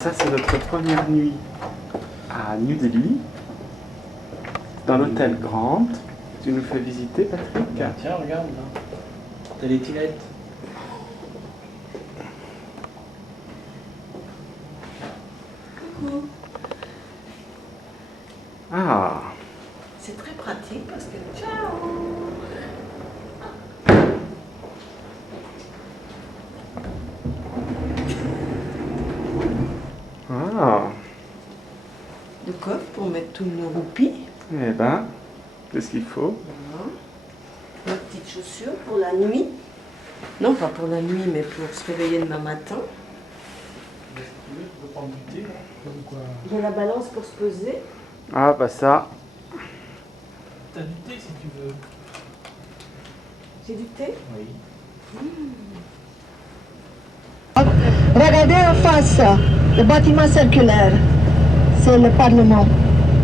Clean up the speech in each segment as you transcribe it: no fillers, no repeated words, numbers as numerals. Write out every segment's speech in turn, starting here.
Ça, c'est notre première nuit à New Delhi, dans l'hôtel Grand. Tu nous fais visiter, Patrick? Tiens, regarde là. T'as les tilettes. Coucou. Ah, C'est très pratique parce que... Ciao. ah, Le coffre pour mettre tous nos roupies. eh ben, c'est ce qu'il faut. Voilà. Ma petite chaussure pour la nuit. Non, pas pour la nuit, mais pour se réveiller demain matin. Tu peux prendre du thé là? Comme quoi? J'ai la balance pour se peser. Ah, bah ça, T'as du thé si tu veux. J'ai du thé. Oui. Regardez en face, le bâtiment circulaire, c'est le Parlement.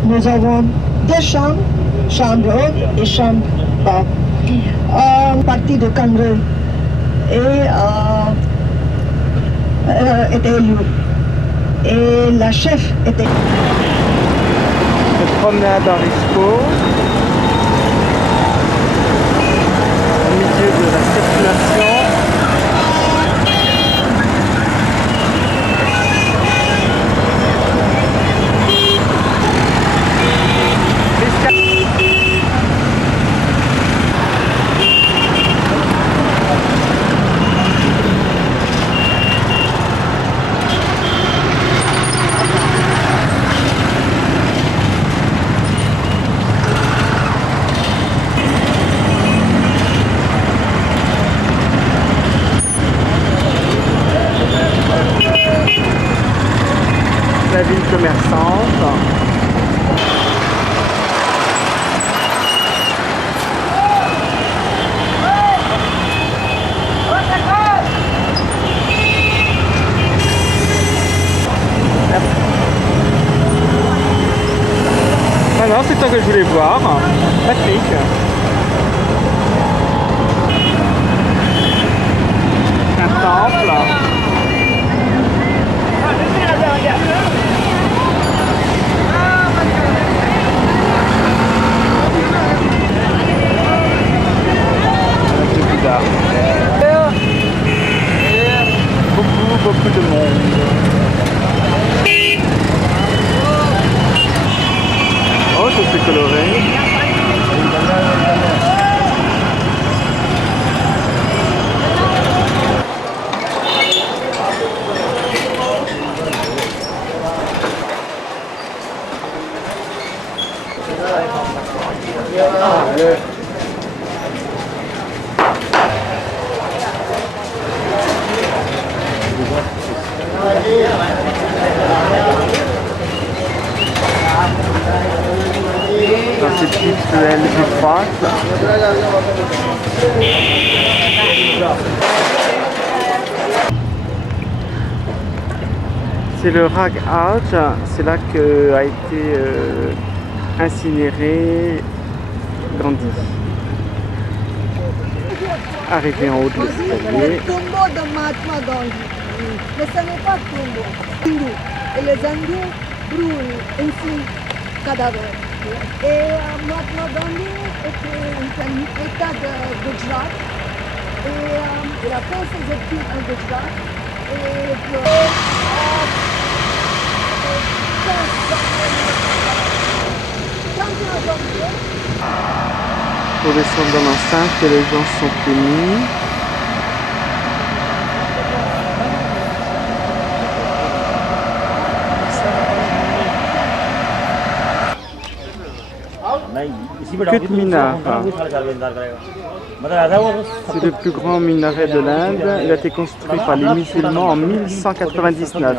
Nous avons deux chambres, chambre haute et chambre bas. Parti de Congrès était élu. Et la chef était... une promenade en Risco, au milieu de la circulation. La ville commerçante. Ah non, c'est toi que je voulais voir, Patrick. Un temple. Beaucoup de monde. Oh, ça c'est coloré. Dans cette petite ruelle étroite. C'est le Rag Haj, c'est là que a été incinéré Gandhi. Arrivé en haut de l'escalier. Le tombeau de Mahatma Gandhi. Mais ce n'est pas tombeau. Hindou. Et les hindous brûlent ainsi cadavres. Et Mahatma Gandhi était un état de Gujarat. Et il a fait ses études en Gujarat. Pour descendre dans l'enceinte, les gens sont pénis. Que de minarets. C'est le plus grand minaret de l'Inde. Il a été construit par les musulmans en 1199.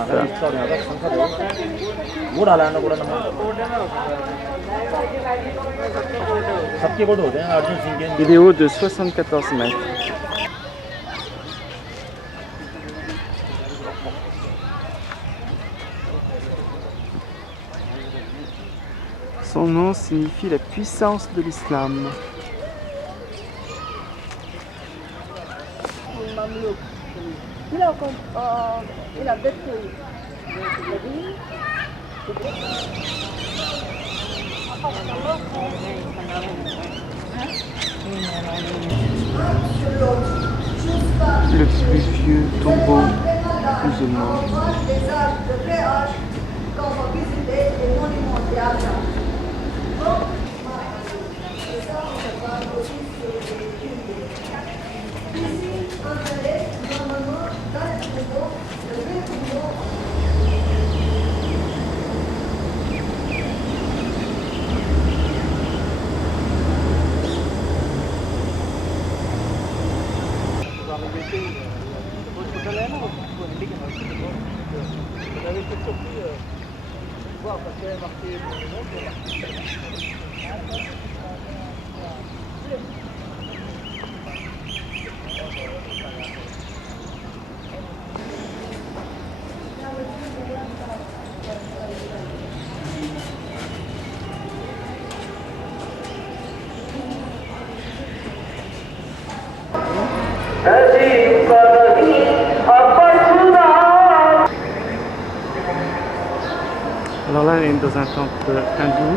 Il est haut de 74 mètres. Son nom signifie la puissance de l'islam. Il a vécu Le plus vieux tombeau musulman. Des âges de vrai âge quand on va visiter les monuments théâtraux. Et ça, on se parle aussi sur les piliers. Ici, entrer normalement dans le tombeau, le vrai tombeau. Alors là, on est dans un temple hindou.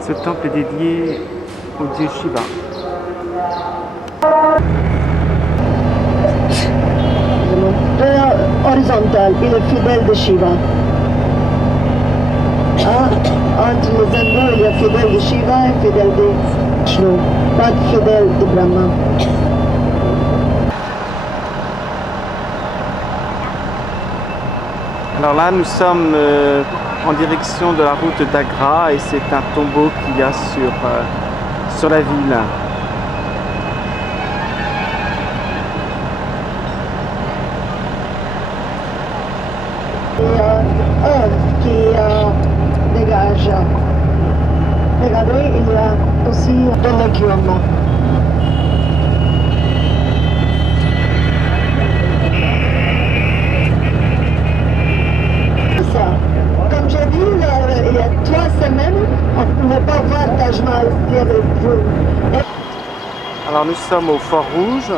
Ce temple est dédié au dieu Shiva. Horizontal, il est fidèle de Shiva. Entre les hindous, il y a fidèle de Shiva et fidèle de Vishnu, pas fidèle de Brahma. Alors là, nous sommes en direction de la route d'Agra et c'est un tombeau qu'il y a sur la ville. Il y a un qui dégage. Regardez, il y a aussi des légumes. Ça. Comme j'ai dit, il y a 3 semaines, on ne pouvait pas voir Taj Mahal. Alors nous sommes au Fort Rouge,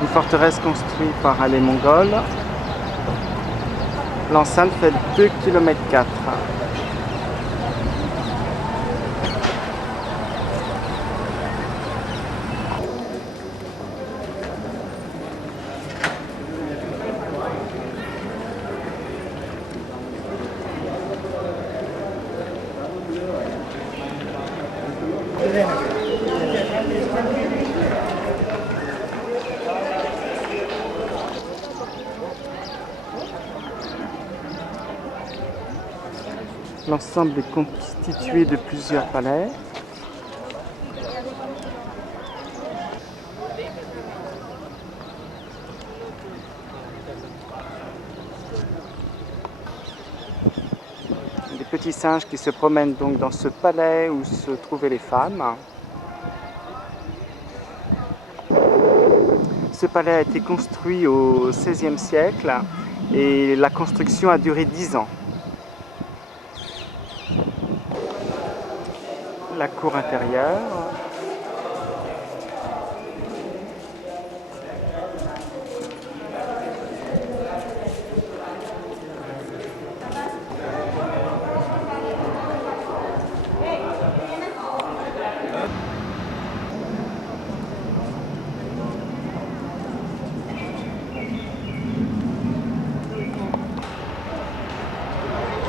une forteresse construite par les Mongols. L'enceinte fait 2,4 km. L'ensemble est constitué de plusieurs palais. Des petits singes qui se promènent donc dans ce palais où se trouvaient les femmes. Ce palais a été construit au XVIe siècle et la construction a duré 10 ans. La cour intérieure.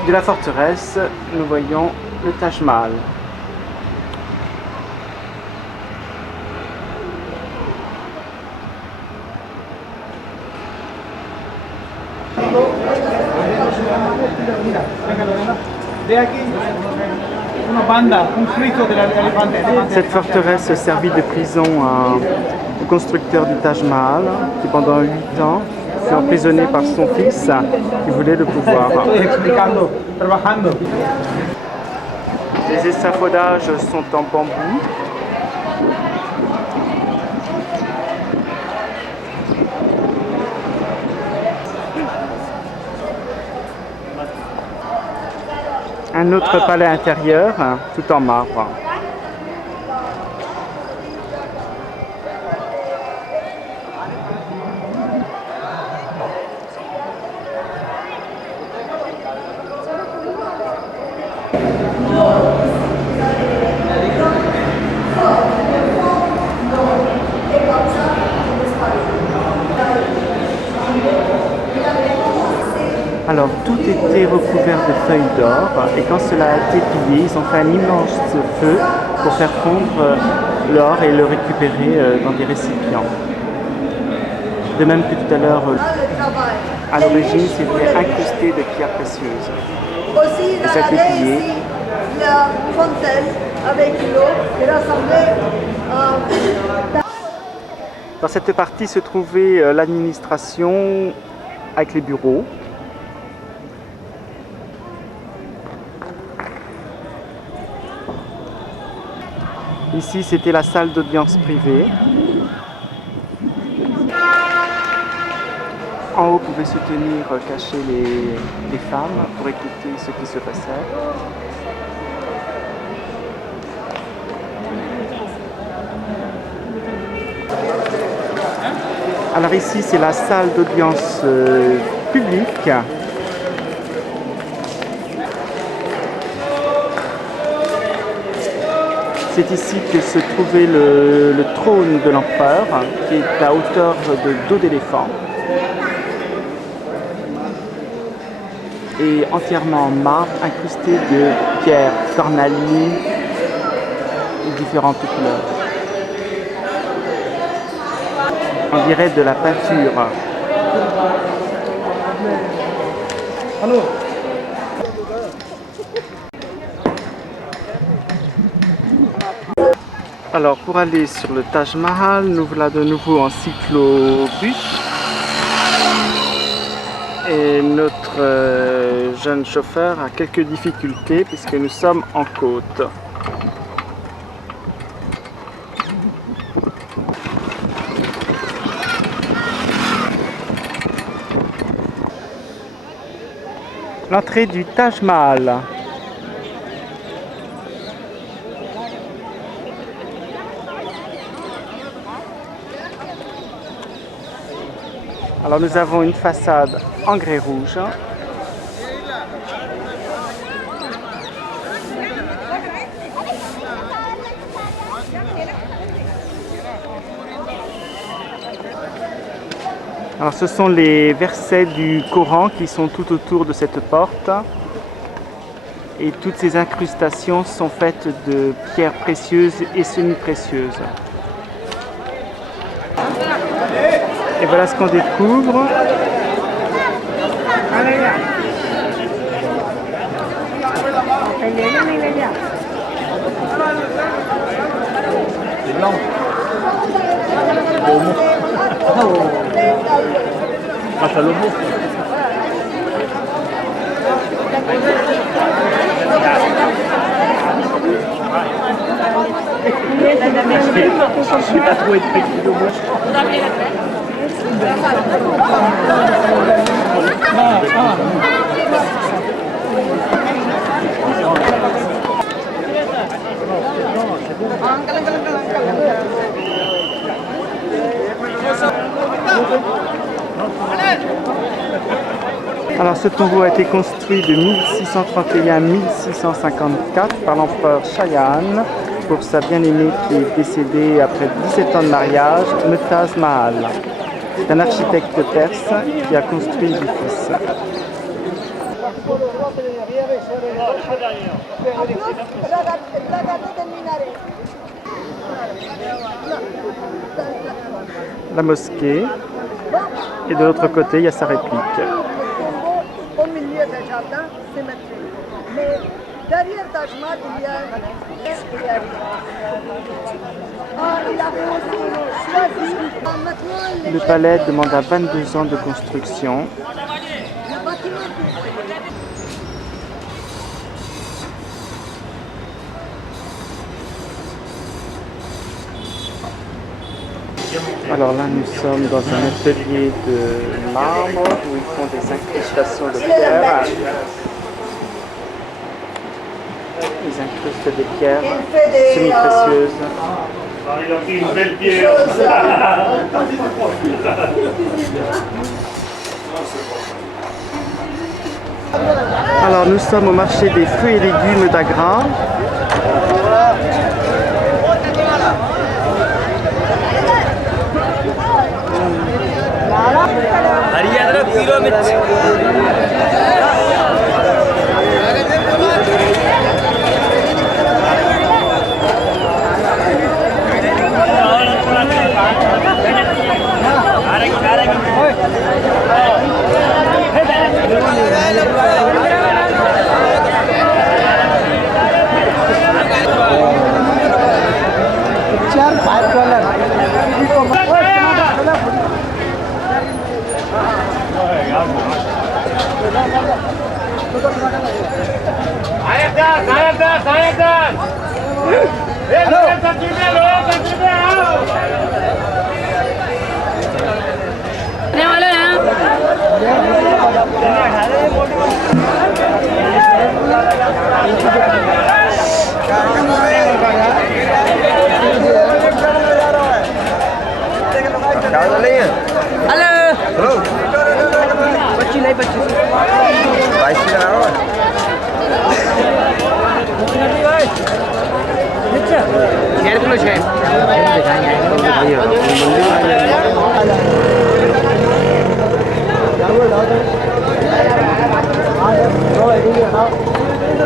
De la forteresse, nous voyons le Taj Mahal. Cette forteresse servit de prison au constructeur du Taj Mahal, qui pendant 8 ans fut emprisonné par son fils qui voulait le pouvoir. Les échafaudages sont en bambou. Un autre palais intérieur, tout en marbre. Alors tout était recouvert de feuilles d'or et quand cela a été plié, ils ont fait un immense feu pour faire fondre l'or et le récupérer dans des récipients. De même que tout à l'heure, à l'origine, c'était incrusté de pierres précieuses. Aussi, Et ça a été plié. ici la fontaine avec l'eau est rassemblée. Dans cette partie se trouvait l'administration avec les bureaux. Ici, c'était la salle d'audience privée. En haut pouvaient se tenir cachées les femmes pour écouter ce qui se passait. Alors ici, c'est la salle d'audience publique. C'est ici que se trouvait le trône de l'empereur, qui est à hauteur de dos d'éléphant. Et entièrement en marbre, incrusté de pierres cornalines de différentes couleurs. On dirait de la peinture. Alors pour aller sur le Taj Mahal, nous voilà de nouveau en cyclobus. Et notre jeune chauffeur a quelques difficultés puisque nous sommes en côte. L'entrée du Taj Mahal. Alors nous avons une façade en grès rouge. Alors ce sont les versets du Coran qui sont tout autour de cette porte. Et toutes ces incrustations sont faites de pierres précieuses et semi-précieuses. Et voilà ce qu'on découvre. Je suis pas trop étriqué de moi. Alors ce tombeau a été construit de 1631 à 1654 par l'empereur Shajahan pour sa bien-aimée qui est décédée après 17 ans de mariage, Mumtaz Mahal. C'est un architecte perse qui a construit l'édifice. La mosquée, et de l'autre côté, il y a sa réplique. Au milieu du jardin, symétrique. Mais derrière Taj Mahal, il y a il a choisi. Maintenant, Le palais demande à 22 ans de construction. le bâtiment Alors là, nous sommes dans un atelier de marbre où ils font des incrustations de pierre. Ils incrustent des pierres semi-précieuses. Il a pris une belle pierre. Alors nous sommes au marché des fruits et légumes d'Agra.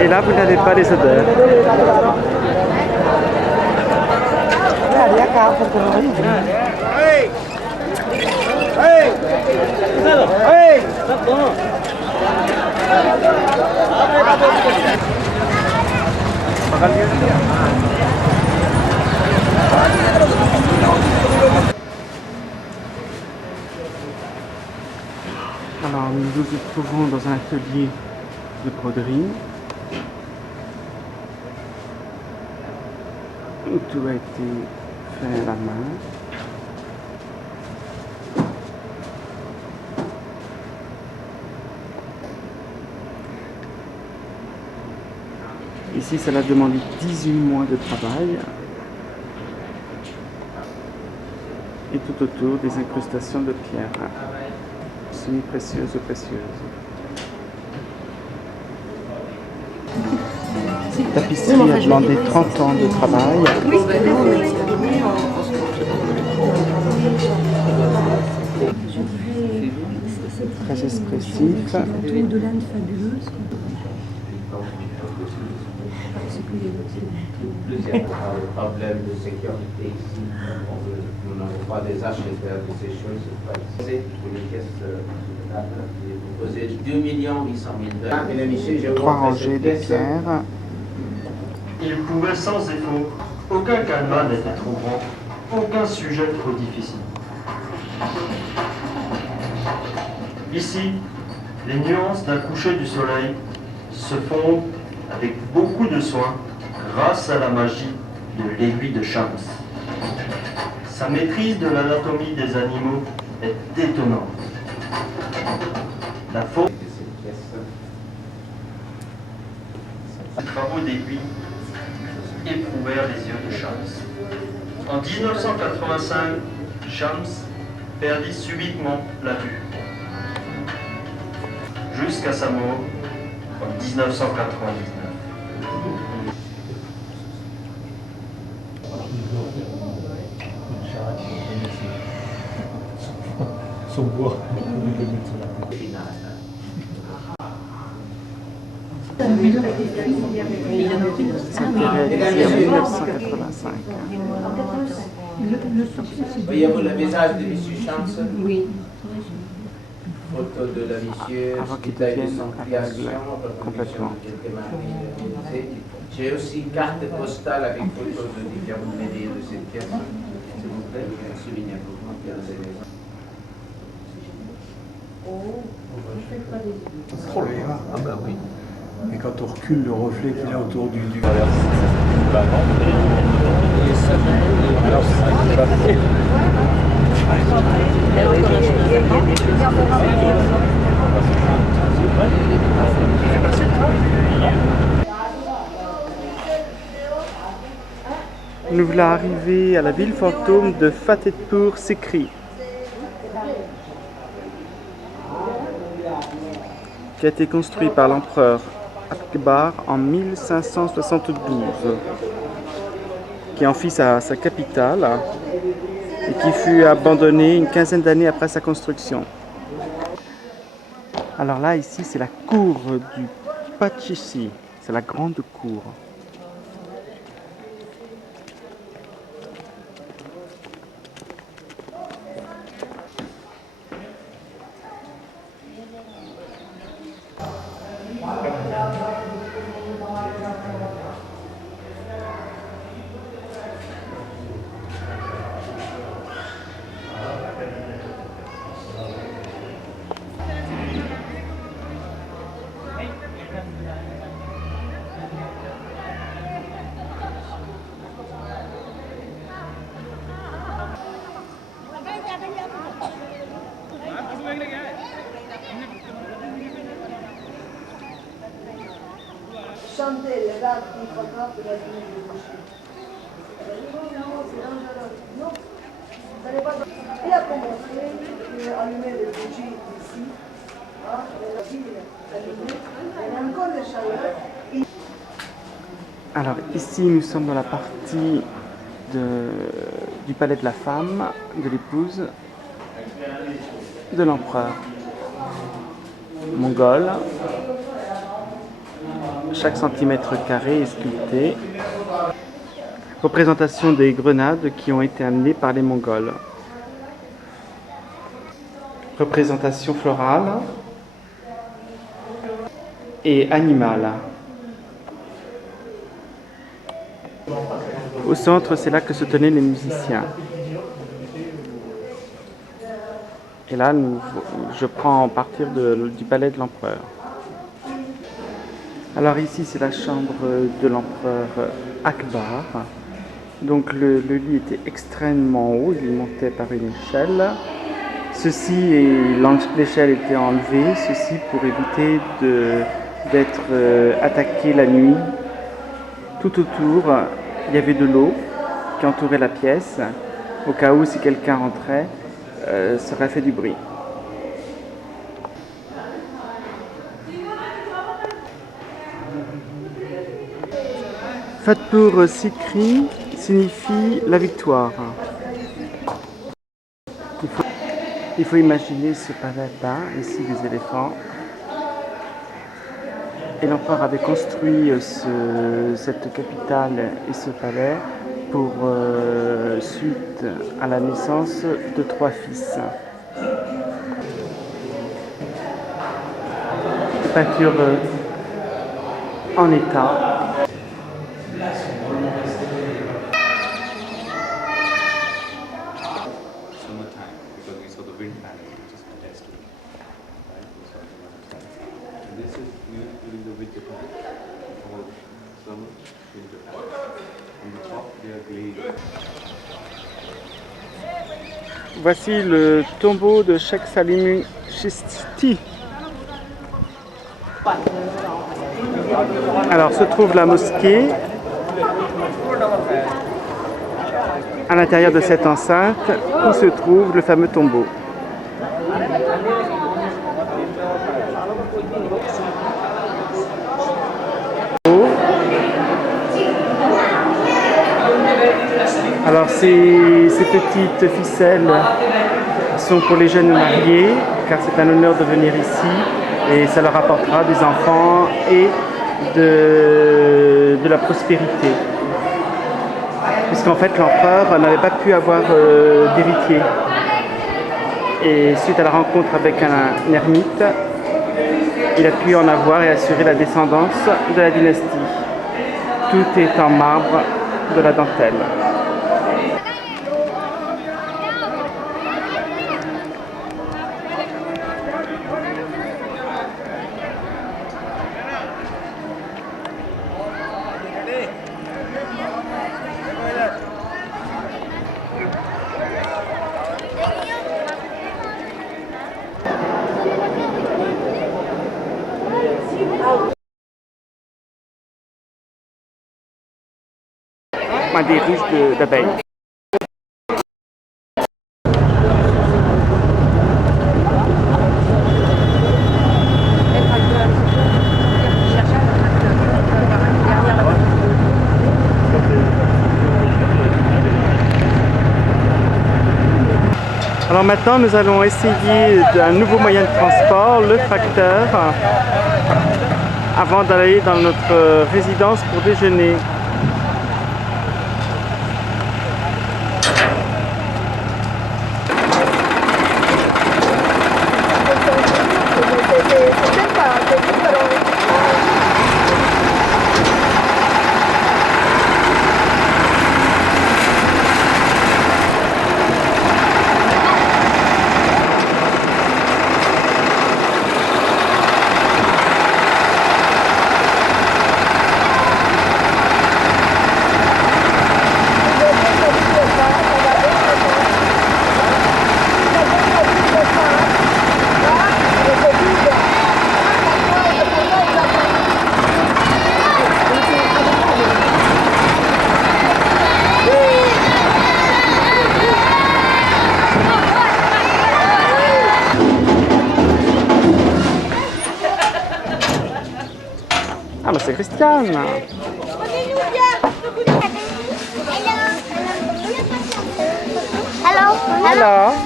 Et là, vous n'avez pas les odeurs. Alors, nous nous trouvons dans un atelier de broderie où tout a été fait à la main. Ici, ça a demandé 18 mois de travail. Et tout autour, des incrustations de pierre, semi-précieuses ou précieuses. Cette tapisserie a demandé 30 ans de travail. Très expressif. De l'Inde fabuleuse. Plusieurs problèmes de sécurité ici. Nous n'avons pas des acheteurs de ces choses. Pour les pièces posées 2 800 000 $. 3 rangées de pierres. Il pouvait sans défaut. Aucun canevas n'était trop grand, aucun sujet trop difficile. Ici, les nuances d'un coucher du soleil se fondent avec beaucoup de soin grâce à la magie de l'aiguille de Shams. Sa maîtrise de l'anatomie des animaux est étonnante. La forme des travaux d'aiguille éprouvèrent les yeux de Shams. En 1985, Shams perdit subitement la vue, jusqu'à sa mort en 1999. Son bois. Ça a été réalisé en 1985. Voyez-vous le visage de M. Shams? Oui. Photo de la monsieur, Avant qu'il détail de devienne son aveugle création, complètement. J'ai aussi une carte postale avec photos de différentes médailles de cette pièce. S'il vous plaît, un souvenir pour moi, Pierre Zélézan. Oh là, ah bah oui. Et quand on recule le reflet qu'il a autour du... Bah non, Nous voilà arrivés à la ville fantôme de Fatehpur Sikri, qui a été construit par l'empereur Akbar en 1572, qui en fit sa capitale et qui fut abandonné une quinzaine d'années après sa construction. Alors là, ici, c'est la cour du Pachisi, c'est la grande cour. Chanter les rats qui photographe de la vie de boucher. Non, c'est dangereux. Non, ça n'est pas dangereux. Il a commencé à allumer les bougies ici. La ville allumée. Il y a encore de chaleur. Alors ici, nous sommes dans la partie du palais de la femme, de l'épouse, de l'empereur mongol. Chaque centimètre carré est sculpté. Représentation des grenades qui ont été amenées par les Mongols. Représentation florale et animale. Au centre, c'est là que se tenaient les musiciens. Et là, je prends à partir du palais de l'empereur. Alors ici, c'est la chambre de l'empereur Akbar. Donc le lit était extrêmement haut, il montait par une échelle. L'échelle était enlevée, ceci pour éviter d'être attaqué la nuit. Tout autour, il y avait de l'eau qui entourait la pièce, au cas où si quelqu'un rentrait, ça aurait fait du bruit. Fatehpur Sikri signifie la victoire. Il faut imaginer ce palais-là, ici des éléphants. Et l'empereur avait construit cette capitale et ce palais pour suite à la naissance de 3 fils. Des peintures en état. Voici le tombeau de Sheikh Salim Chishti. Alors se trouve la mosquée. À l'intérieur de cette enceinte où se trouve le fameux tombeau. Alors ces petites ficelles sont pour les jeunes mariés, car c'est un honneur de venir ici et ça leur apportera des enfants et de la prospérité. Puisqu'en fait l'empereur n'avait pas pu avoir d'héritier. Et suite à la rencontre avec un ermite, il a pu en avoir et assurer la descendance de la dynastie. Tout est en marbre de la dentelle. des ruches d'abeilles. Alors maintenant, nous allons essayer un nouveau moyen de transport, le tracteur, avant d'aller dans notre résidence pour déjeuner. Ah, mais c'est Christiane! Hello. Hello!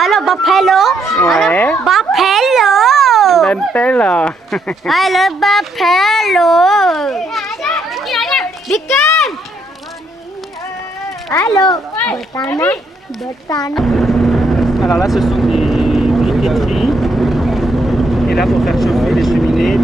Allô, Buffalo. Ouais. Buffalo. Bella! Allô, Buffalo. Bikan. Allô. Botana. Alors là, ce sont des briqueteries. Et là, pour faire chauffer les cheminées,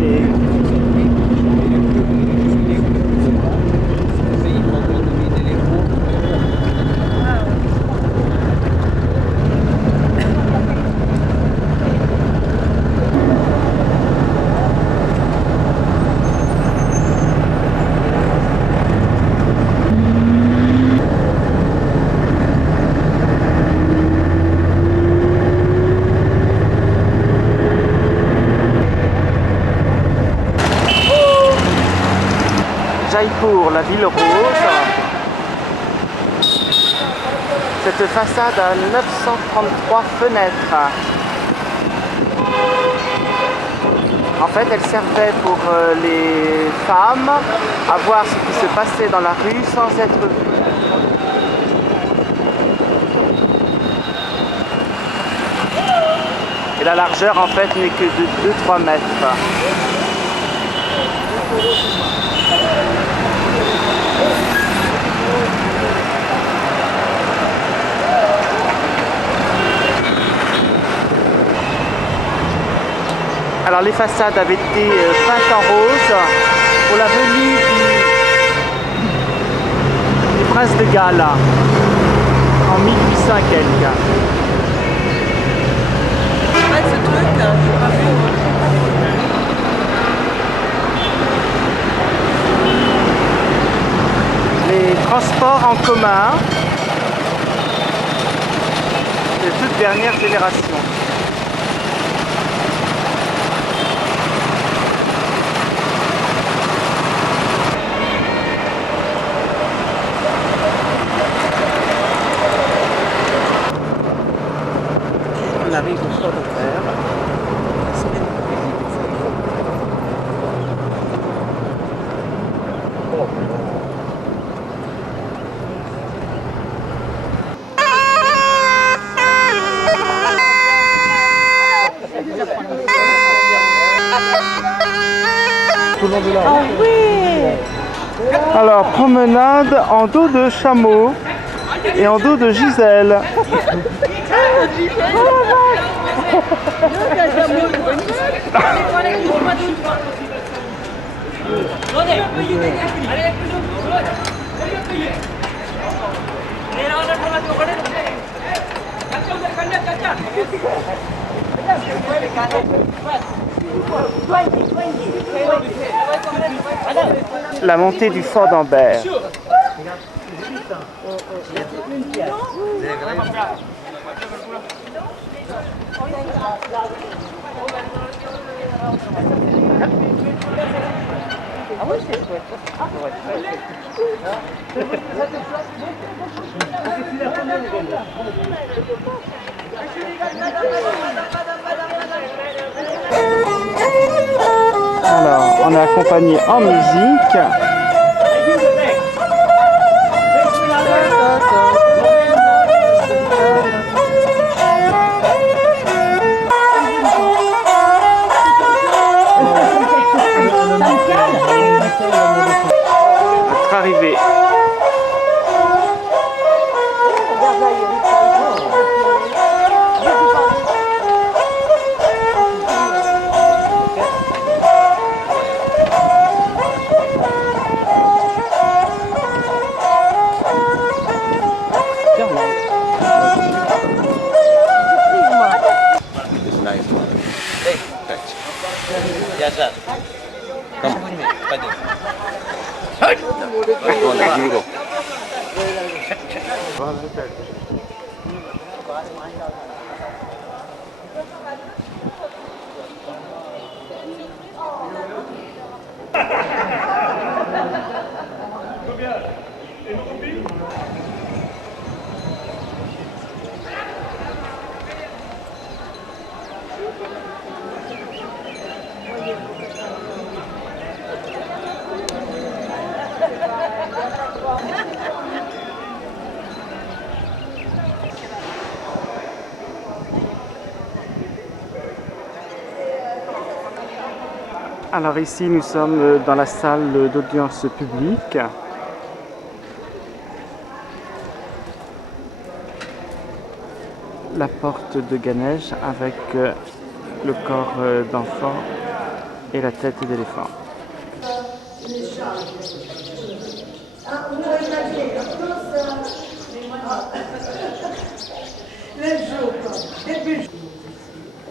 Jaipur, la ville rose. Cette façade a 933 fenêtres. En fait, elle servait pour les femmes à voir ce qui se passait dans la rue sans être vues. Et la largeur, en fait, n'est que de 2-3 mètres. Alors les façades avaient été peintes en rose pour la venue du prince de Galles en 1800 et quelques. Ouais, ce truc, j'ai pas vu. Les transports en commun de toute dernière génération. On arrive au chemin de fer. Ah oui! Alors, promenade en dos de chameau et en dos de Gisèle. La montée du fort d'Ambert. Alors, on est accompagné en musique. Notre arrivée. Alors ici, nous sommes dans la salle d'audience publique. La porte de Ganesh avec le corps d'enfant et la tête d'éléphant.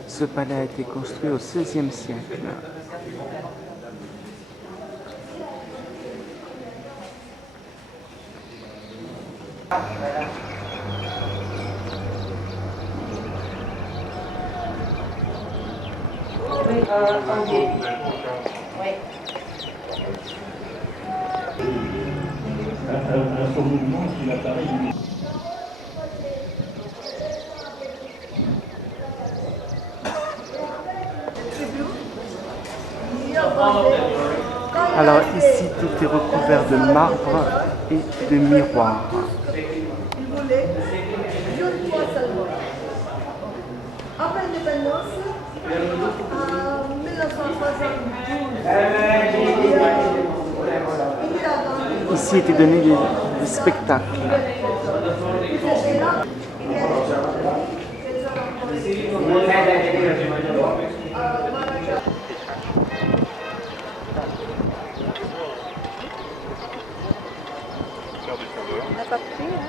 Ce palais a été construit au XVIe siècle. Alors ici, tout est recouvert de marbre et de miroirs. Il voulait une fois seulement. Après l'indépendance, en 1972, Ici étaient donnés des spectacles. on n'a pas pris, hein.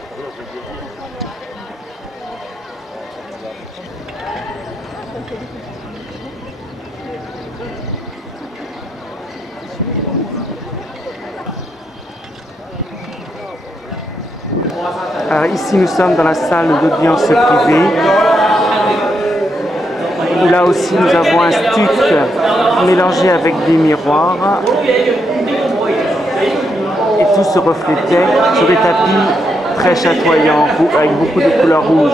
Alors ici, nous sommes dans la salle d'audience privée. Où là aussi, nous avons un stuc mélangé avec des miroirs. Et tout se reflétait sur des tapis très chatoyants, avec beaucoup de couleurs rouges.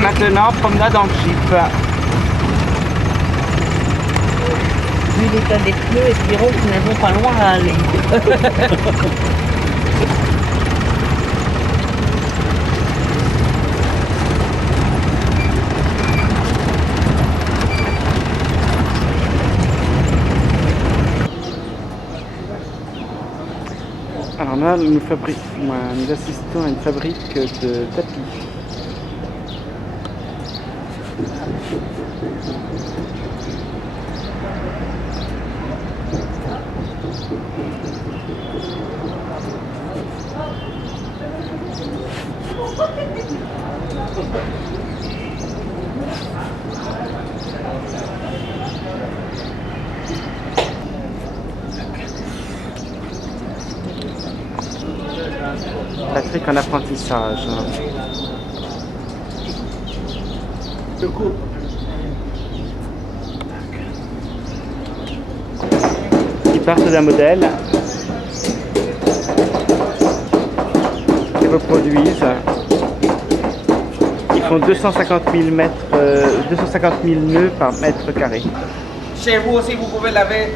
Maintenant, promenade en jeep. Vu l'état des pneus, espérons que nous n'avons pas loin à aller. là, nous assistons à une fabrique de tapis. Patrick en apprentissage. Ils partent d'un modèle, ils reproduisent, ils font 250 000 nœuds par mètre carré. Chez vous aussi, vous pouvez laver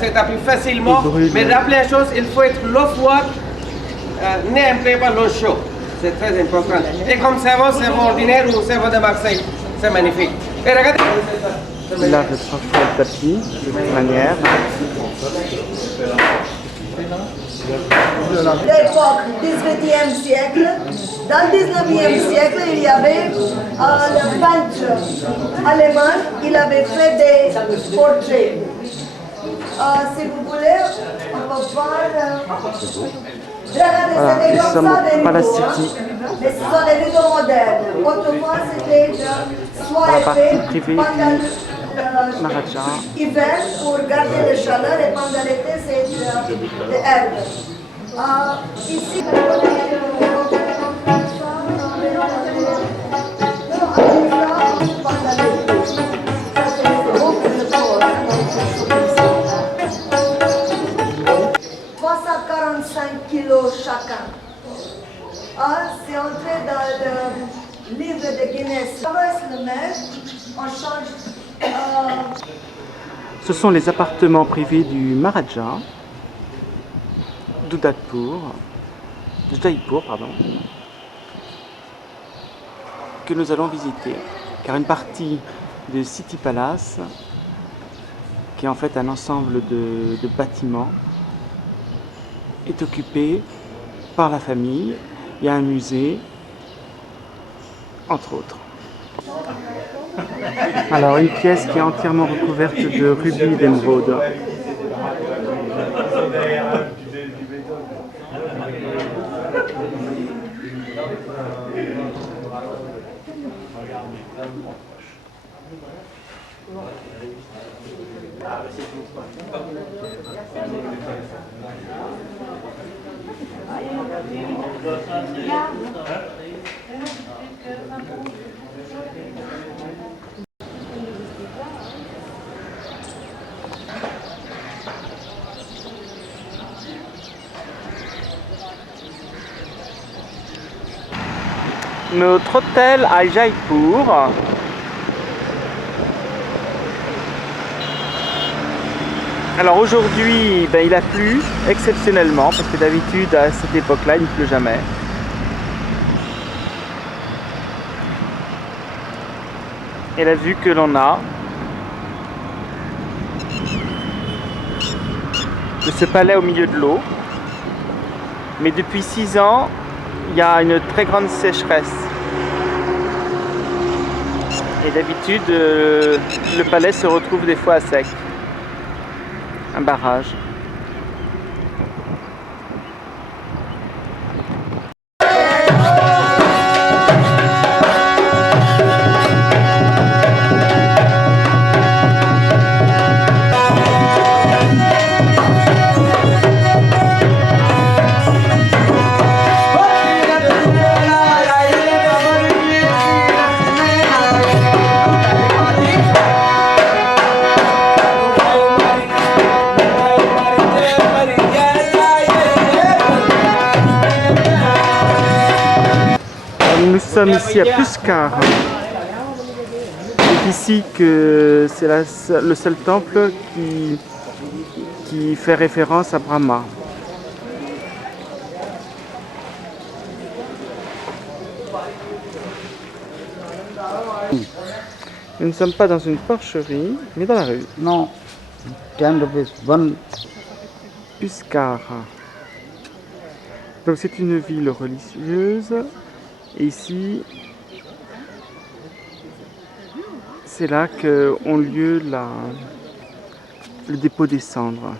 ces tapis facilement. Ils brûlent. Mais rappelez la chose, il faut être l'eau froide, n'aimez pas l'eau chaude. C'est très important. Et comme cerveau ordinaire ou cerveau de Marseille, c'est magnifique. Et regardez. Là, je transfère le tapis de cette manière. L'époque 18e siècle, dans le 19e siècle, il y avait le peintre allemand, il avait fait des portraits. Si vous voulez, on va voir. Regardez, Voilà, c'était nous comme sommes ça des à la rideaux, City. mais ce sont les rideaux modernes. Autrefois, c'était Dans la soit partie fait privée pendant du Maharaja. l'hiver pour garder la chaleur et pendant l'été, c'est des herbes. Ici, kilos chacun. C'est entré dans le livre de Guinness. On traverse le mer, on change. Ce sont les appartements privés du Maharaja d'Udaipur, que nous allons visiter. Car une partie de City Palace, qui est en fait un ensemble de bâtiments, est occupée par la famille. Il y a un musée, entre autres. Alors, une pièce qui est entièrement recouverte de rubis et d'émeraudes. Notre hôtel à Jaipur. Alors aujourd'hui, il a plu exceptionnellement parce que d'habitude à cette époque-là, il ne pleut jamais. Et la vue que l'on a de ce palais au milieu de l'eau. Mais depuis 6 ans, il y a une très grande sécheresse. Et d'habitude, le palais se retrouve des fois à sec. Un barrage. Nous sommes ici à Pushkar. C'est ici que c'est le seul temple qui fait référence à Brahma. Nous ne sommes pas dans une porcherie, mais dans la rue. No, 10 rupees, one. Pushkar. Donc c'est une ville religieuse. Et ici, c'est là qu'ont lieu le dépôt des cendres.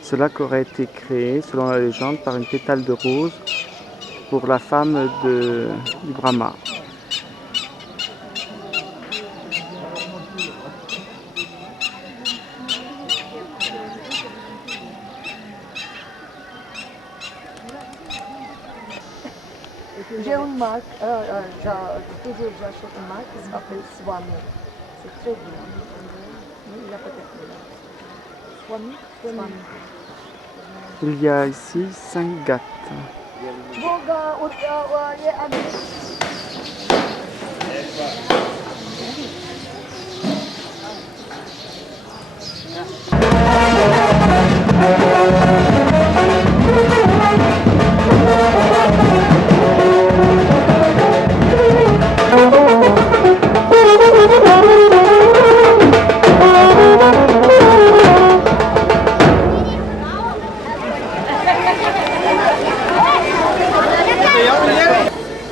Ce lac aurait été créé, selon la légende, par une pétale de rose pour la femme du Brahma. J'ai une marque, toujours j'achète une marque qui s'appelle Swami. C'est très bien. Il y a peut-être Swami. Il y a ici 5 gâtes.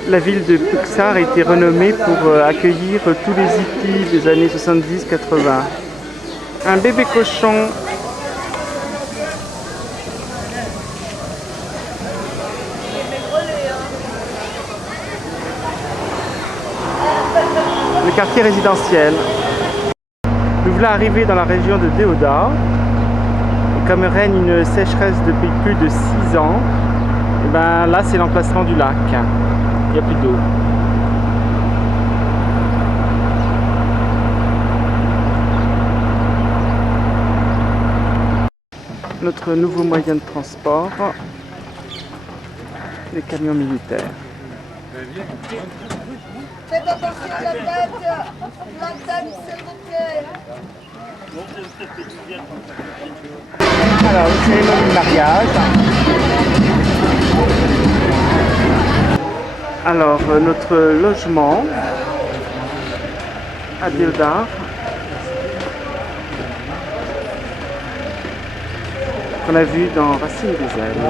La ville de Buxar a été renommée pour accueillir tous les hippies des années 70-80. Un bébé cochon. Le quartier résidentiel. Nous voilà arrivés dans la région de Deodar. Et comme règne une sécheresse depuis plus de 6 ans, et ben là c'est l'emplacement du lac. Il n'y a plus d'eau. Notre nouveau moyen de transport, les camions militaires. Faites attention à la tête, s'il vous plaît. Alors, une cérémonie de mariage. Alors, notre logement à Deodar, qu'on a vu dans Racine des ailes.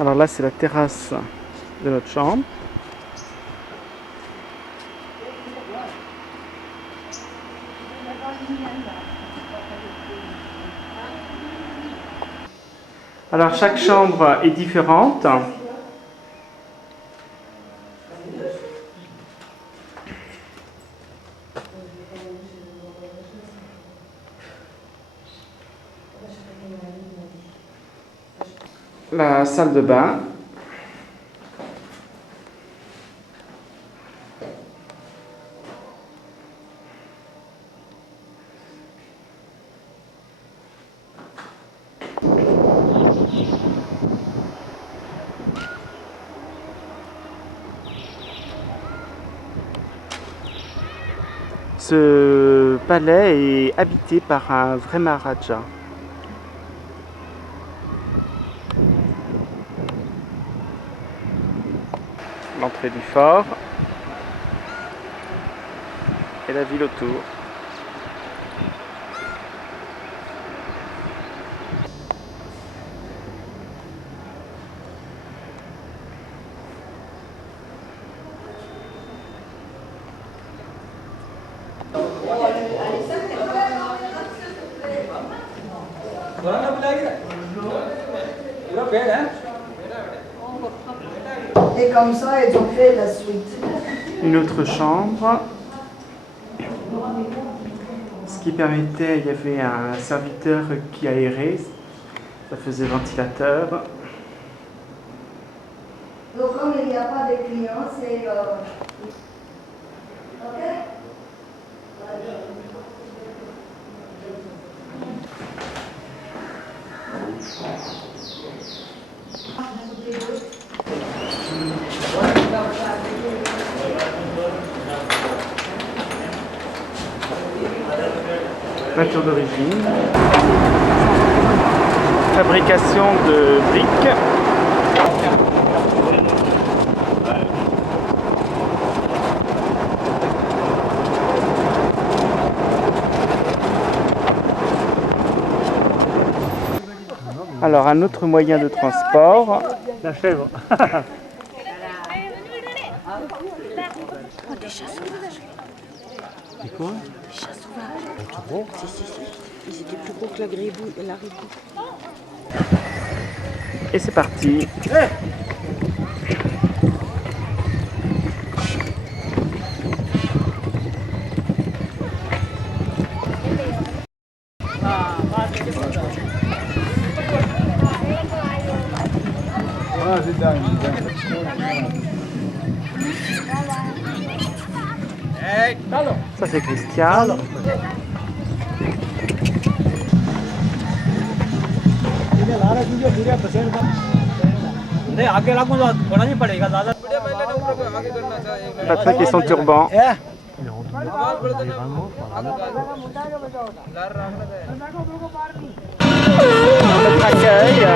Alors là, c'est la terrasse de notre chambre. Alors chaque chambre est différente. La salle de bain. Ce palais est habité par un vrai Maharaja. L'entrée du fort et la ville autour. Et comme ça, ils ont fait la suite. Une autre chambre. Ce qui permettait, il y avait un serviteur qui aérait. Ça faisait ventilateur. Donc comme il n'y a pas de clients, c'est... Ok. Peinture d'origine. Fabrication de briques. Alors un autre moyen de transport. La chèvre. Oh, des chats sauvages. Et quoi? Des chats sauvages. Si. Ils étaient plus gros que la ribou. Et c'est parti. Ça c'est Christian. Patrick et son turban. Notre accueil.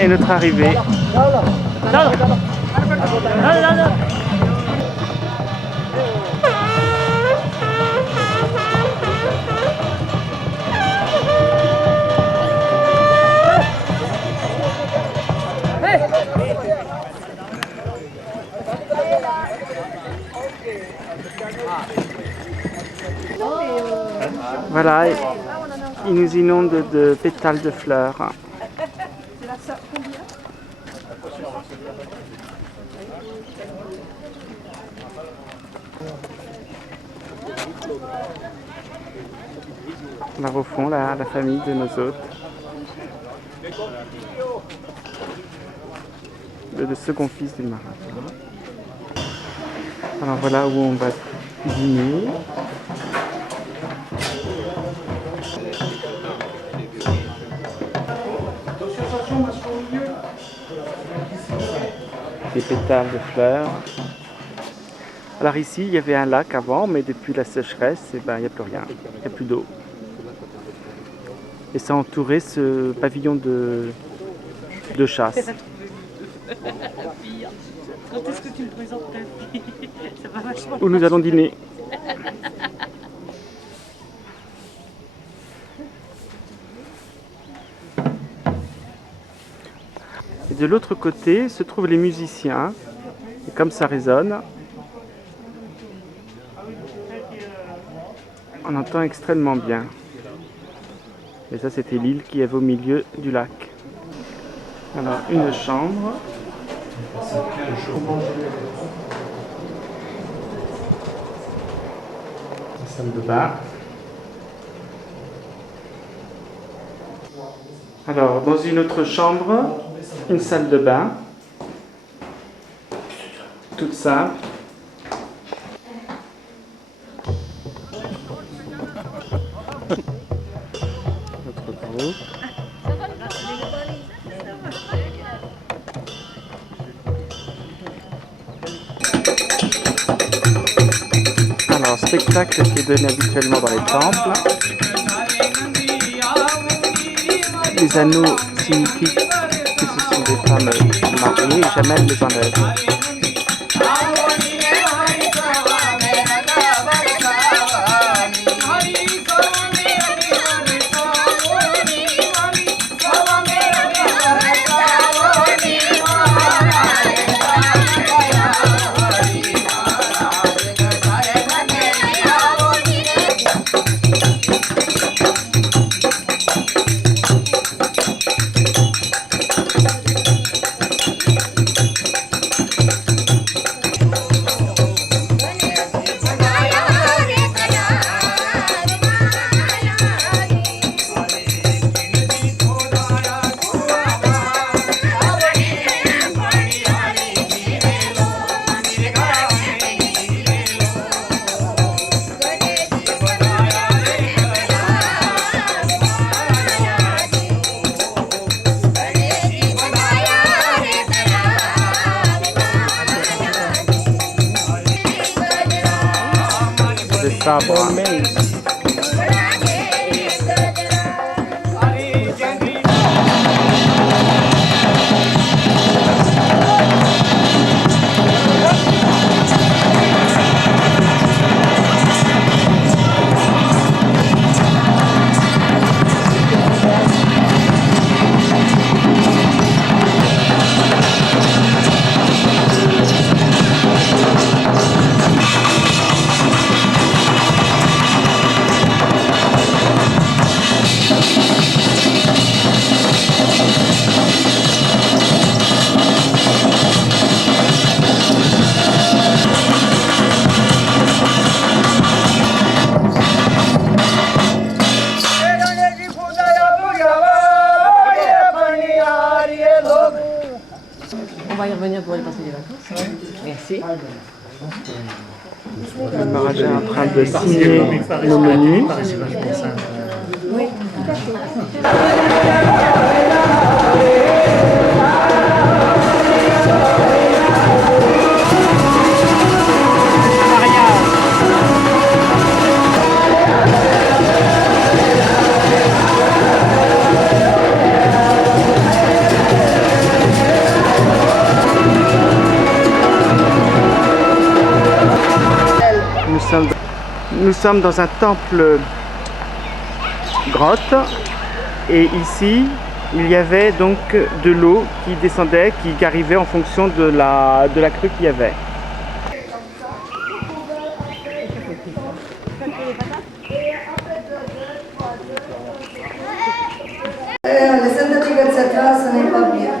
Et notre arrivée. Voilà, il nous inonde de pétales de fleurs. Là au fond, la famille de nos hôtes. Le second fils du marin. Alors voilà où on va dîner. Des pétales de fleurs. Alors ici, il y avait un lac avant, mais depuis la sécheresse, il n'y a plus rien. Il n'y a plus d'eau. Et ça entourait ce pavillon de chasse. Quand est-ce que tu me présentes ta fille? Ça va vachement. Où nous allons dîner. Et de l'autre côté se trouvent les musiciens. Et comme ça résonne, on entend extrêmement bien. Et ça, c'était l'île qui est au milieu du lac. Alors, une chambre. La salle de bain. Alors, dans une autre chambre, une salle de bain. Toute simple. Notre groupe. Alors, spectacle qui est donné habituellement dans les temples. Les anneaux signifient que ce sont des femmes mariées et jamais elles les enlèvent. Sabra. On va y revenir pour aller passer les vacances. Merci. Le marager est en train de signer nos menus. Oui. Nous sommes dans un temple grotte et ici il y avait donc de l'eau qui descendait, qui arrivait en fonction de la crue qu'il y avait. Les synthétiques, etc., ce n'est pas bien.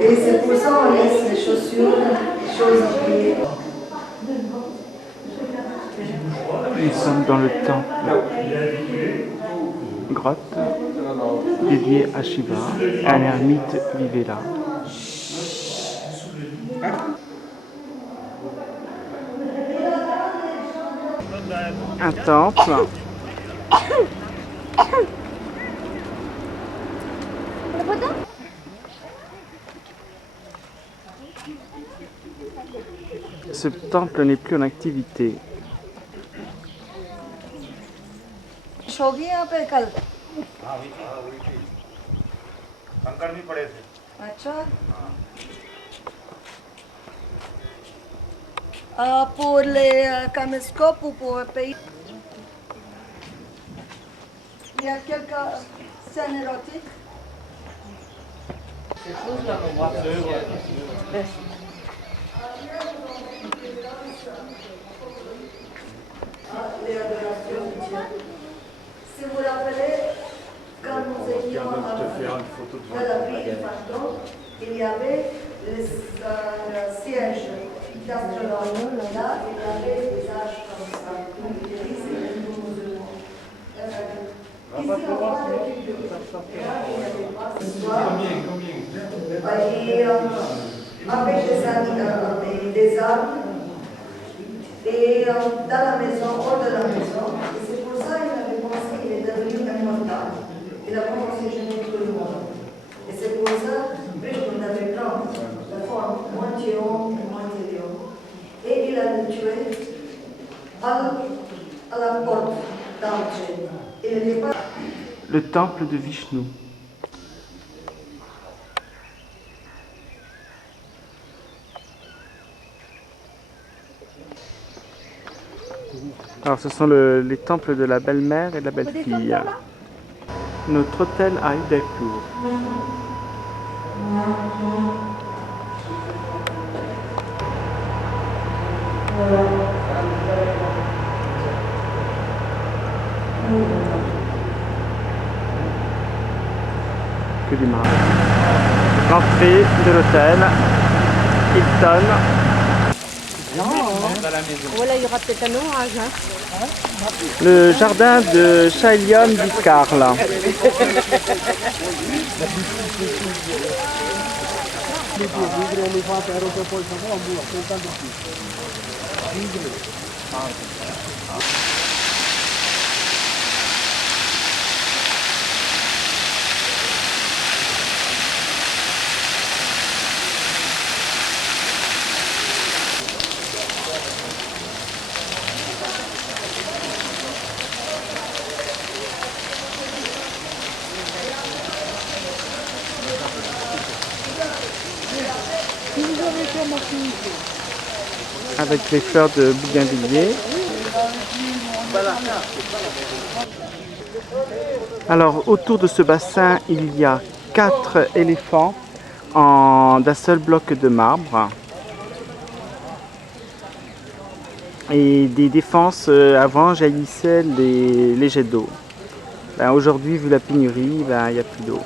Et c'est pour ça qu'on laisse les chaussures, les choses à plier. Nous sommes dans le temple grotte dédié à Shiva. Un ermite vivait là. Un temple. Ce temple n'est plus en activité. शोगी यहाँ पे कल कंकड़ भी पड़े थे। अच्छा pour les caméscopes ou pour le pays. Il y a quelques scènes érotiques. Les adorations de Dieu. Si vous vous rappelez, quand nous étions à la ville, il y avait le siège d'astronomie. Là, il y avait des âges comme ça. Ici, les musulmans. Ici, on voit les figures. Là, il n'y avait pas ce soir. Avec des arbres. Et dans la maison, hors de la maison. Et c'est pour ça qu'il avait pensé qu'il est devenu immortal. Il a commencé à gêner tout le monde. Et c'est pour ça que on avait prendre la forme moitié homme et moitié lion. Et il a le tué à la porte d'entrée. Il n'était pas... Le temple de Vishnu. Alors ce sont les temples de la belle-mère et de la belle-fille. Notre hôtel à Udaipur. Que du marbre. L'entrée de l'hôtel, Hilton. Voilà, il y aura peut-être un orage. Hein. Le jardin de Shailyam Vikarla. avec les fleurs de bougainvillier. Alors autour de ce bassin, il y a 4 éléphants d'un seul bloc de marbre. Et des défenses avant jaillissaient les jets d'eau. Ben, aujourd'hui, vu la pénurie, ben, il n'y a plus d'eau.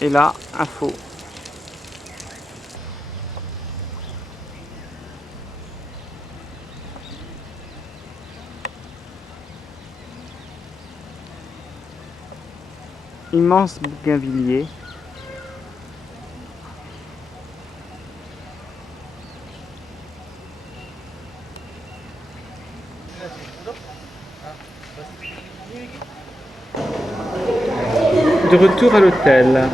Et là, un faux. Immense bougainvillier. De retour à l'hôtel.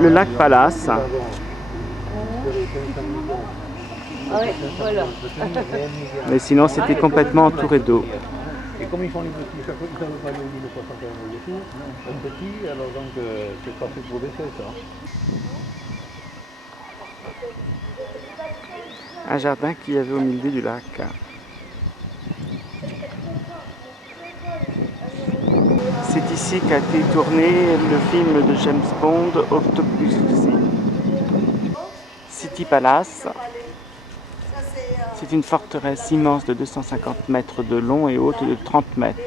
Le lac Palace. Mais sinon, c'était complètement entouré d'eau. Et comme ils font les petits, chaque fois qu'ils n'avaient pas le poisson qui envoyé tout, un petit, alors donc c'est pas fait pour baisser ça. Un jardin qu'il y avait au milieu du lac. C'est ici qu'a été tourné le film de James Bond, Octopussy. City Palace. C'est une forteresse immense de 250 mètres de long et haute de 30 mètres.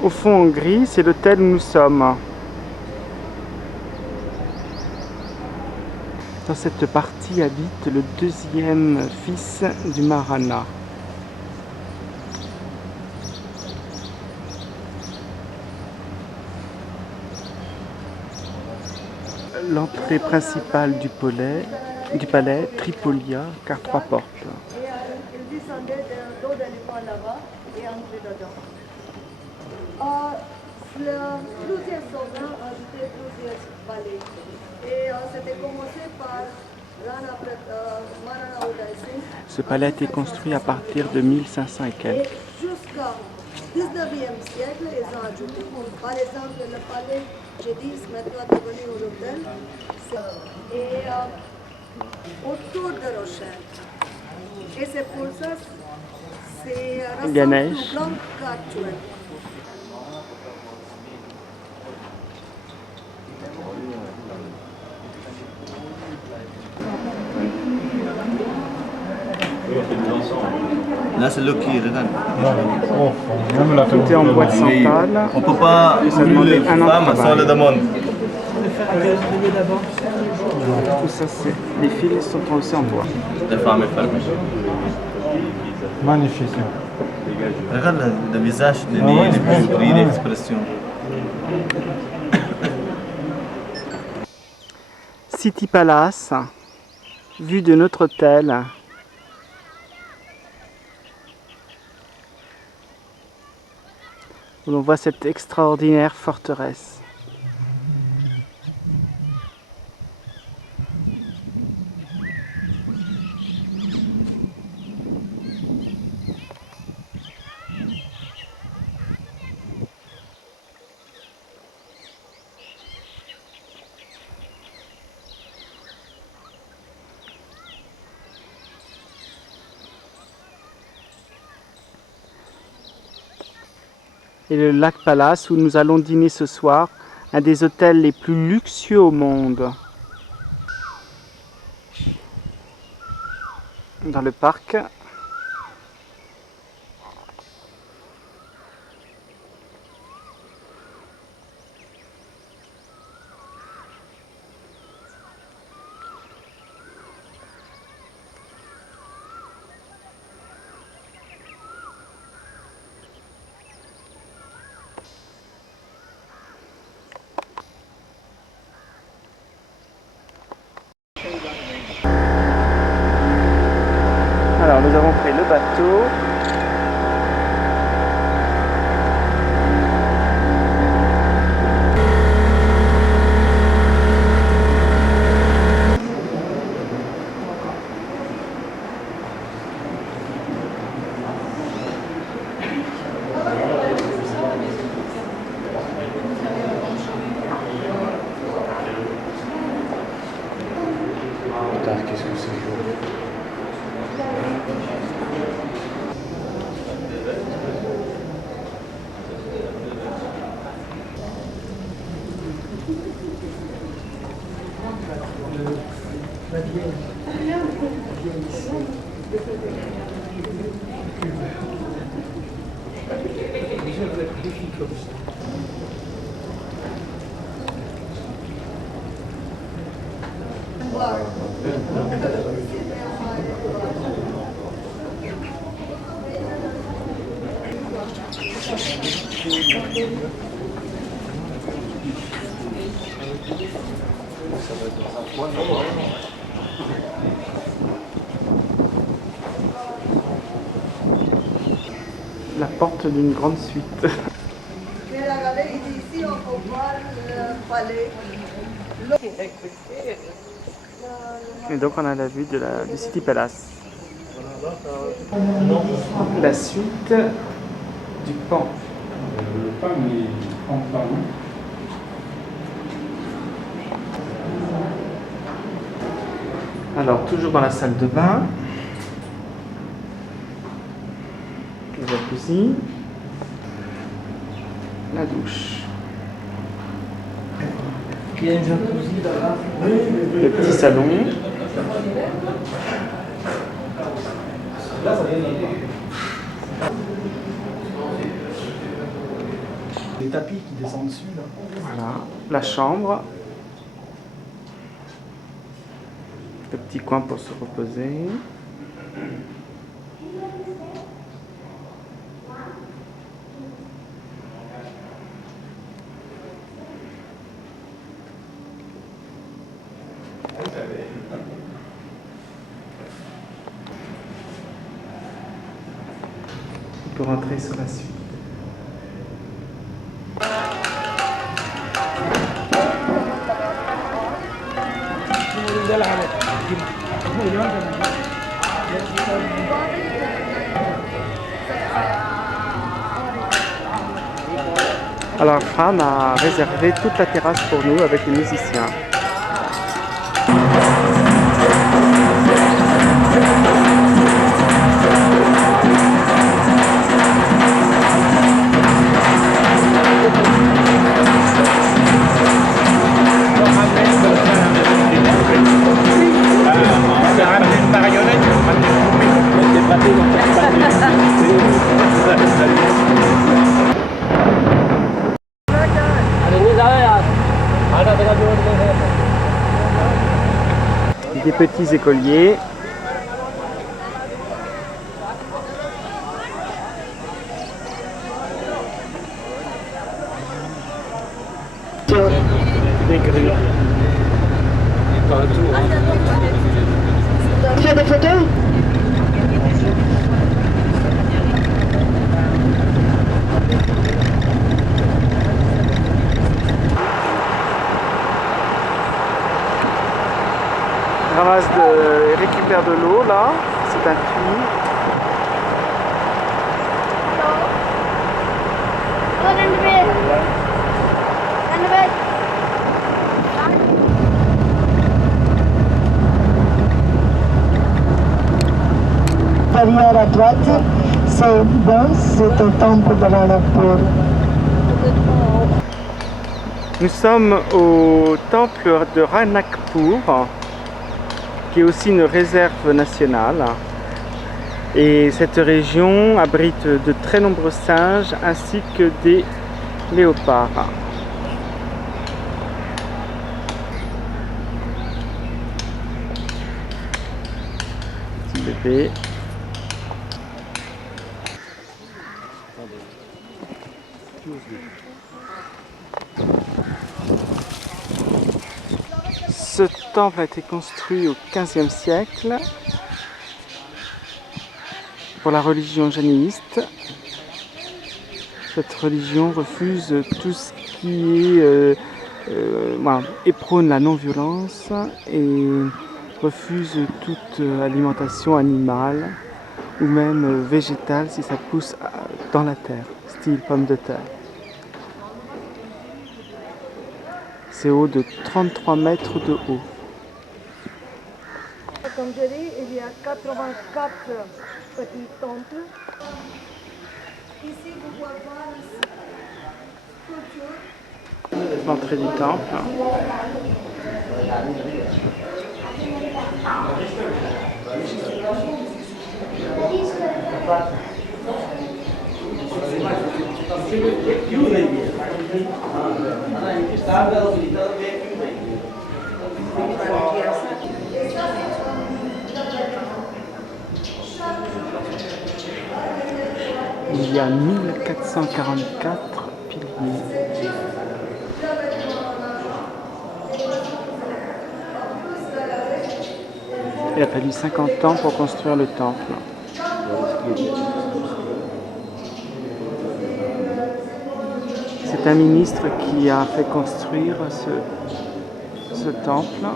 Au fond en gris, c'est l'hôtel où nous sommes. Dans cette partie habite le deuxième fils du Maharana. L'entrée principale du palais, Tripolia, car 3 portes. Il descendait d'eau d'éléphant là-bas et entrait dedans. Plusieurs souverains ajoutaient plusieurs palais. Et c'était commencé par Maharana Uday Singh. Ce palais a été construit à partir de 1500 et quelques. Et jusqu'à 19e siècle, ils ont ajouté. Par exemple, le palais Jadis, maintenant devenu un hôtel, et autour de Rochelle. Et c'est pour ça c'est Ganesh. plus grand qu'actuel. Là, c'est l'eau qui regarde. Tout est en bois de santal. On ne peut pas brûler les femmes sans le demande. Tout ça, les fils sont aussi en bois. La femme est fermée. Magnifique. Regarde le visage, les nez, les bijouteries, l'expression. City Palace, vue de notre hôtel. Où l'on voit cette extraordinaire forteresse. Et le lac Palace où nous allons dîner ce soir, un des hôtels les plus luxueux au monde. Dans le parc. bateau. Qu'est-ce que c'est chaud. La porte d'une grande suite. Mais la galerie d'ici, on peut voir le palais. Et donc on a la vue de du City Palace. La suite du pan. Le pan, il prend pas où? Alors toujours dans la salle de bain. Le jacuzzi. La douche. Le petit salon. Les tapis qui descendent dessus là. Voilà, la chambre. Le petit coin pour se reposer. Pour rentrer sur la suite. Alors Fran a réservé toute la terrasse pour nous avec les musiciens. Des petits écoliers. Des grilles. Tu as des photos? Récupère de l'eau là, c'est un puits. Derrière à droite, c'est bon, c'est le temple de Ranakpur. Nous sommes au temple de Ranakpur, qui est aussi une réserve nationale. Et cette région abrite de très nombreux singes ainsi que des léopards. Petit bébé. Ce temple a été construit au XVe siècle pour la religion janéiste. Cette religion refuse tout ce qui est et prône la non-violence et refuse toute alimentation animale ou même végétale si ça pousse dans la terre, style pomme de terre. C'est haut de 33 mètres de haut. Comme je dis, il y a 84 petits temples. Ici, vous pouvez voir une sculpture. L'entrée du temple. Il y a 1444 piliers. Il a fallu 50 ans pour construire le temple. C'est un ministre qui a fait construire ce temple.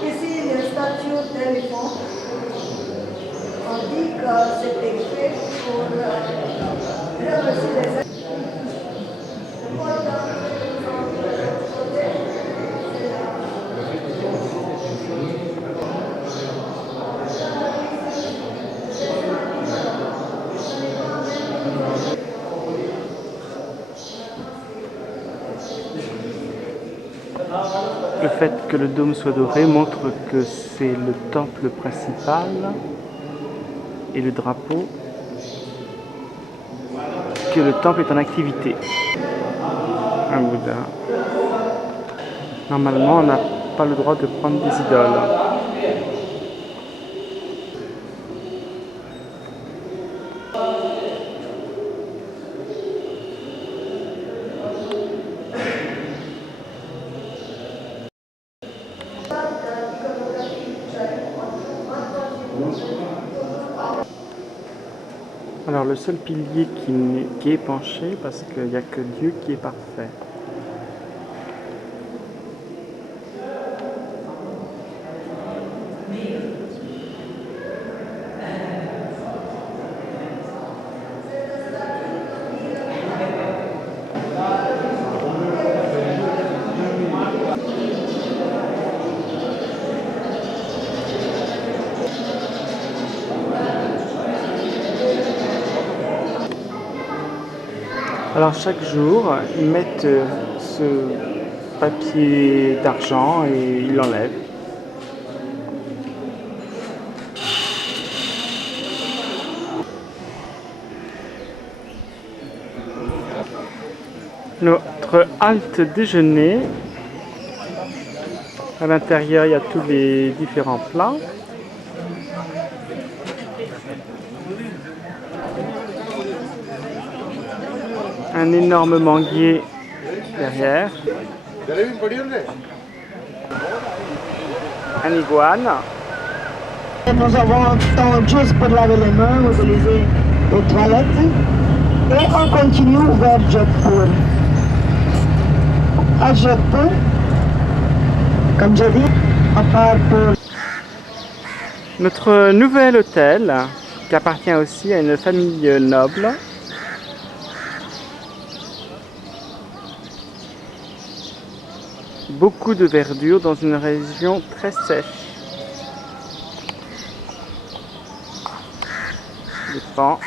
Ici, il y a une statue d'éléphant. On dit que c'était fait pour remercier les Le fait que le dôme soit doré montre que c'est le temple principal et le drapeau, que le temple est en activité. Un Bouddha. Normalement, on n'a pas le droit de prendre des idoles. Alors le seul pilier qui est penché, parce qu'il n'y a que Dieu qui est parfait. Alors chaque jour, ils mettent ce papier d'argent et ils l'enlèvent. Notre halte déjeuner. À l'intérieur, il y a tous les différents plats. Un énorme manguier derrière. Un iguane. Nous avons un temps juste pour laver les mains, utiliser les toilettes. Et on continue vers Jodhpur. À Jodhpur, comme j'ai dit, on part pour... Notre nouvel hôtel, qui appartient aussi à une famille noble. Beaucoup de verdure dans une région très sèche. Des pans.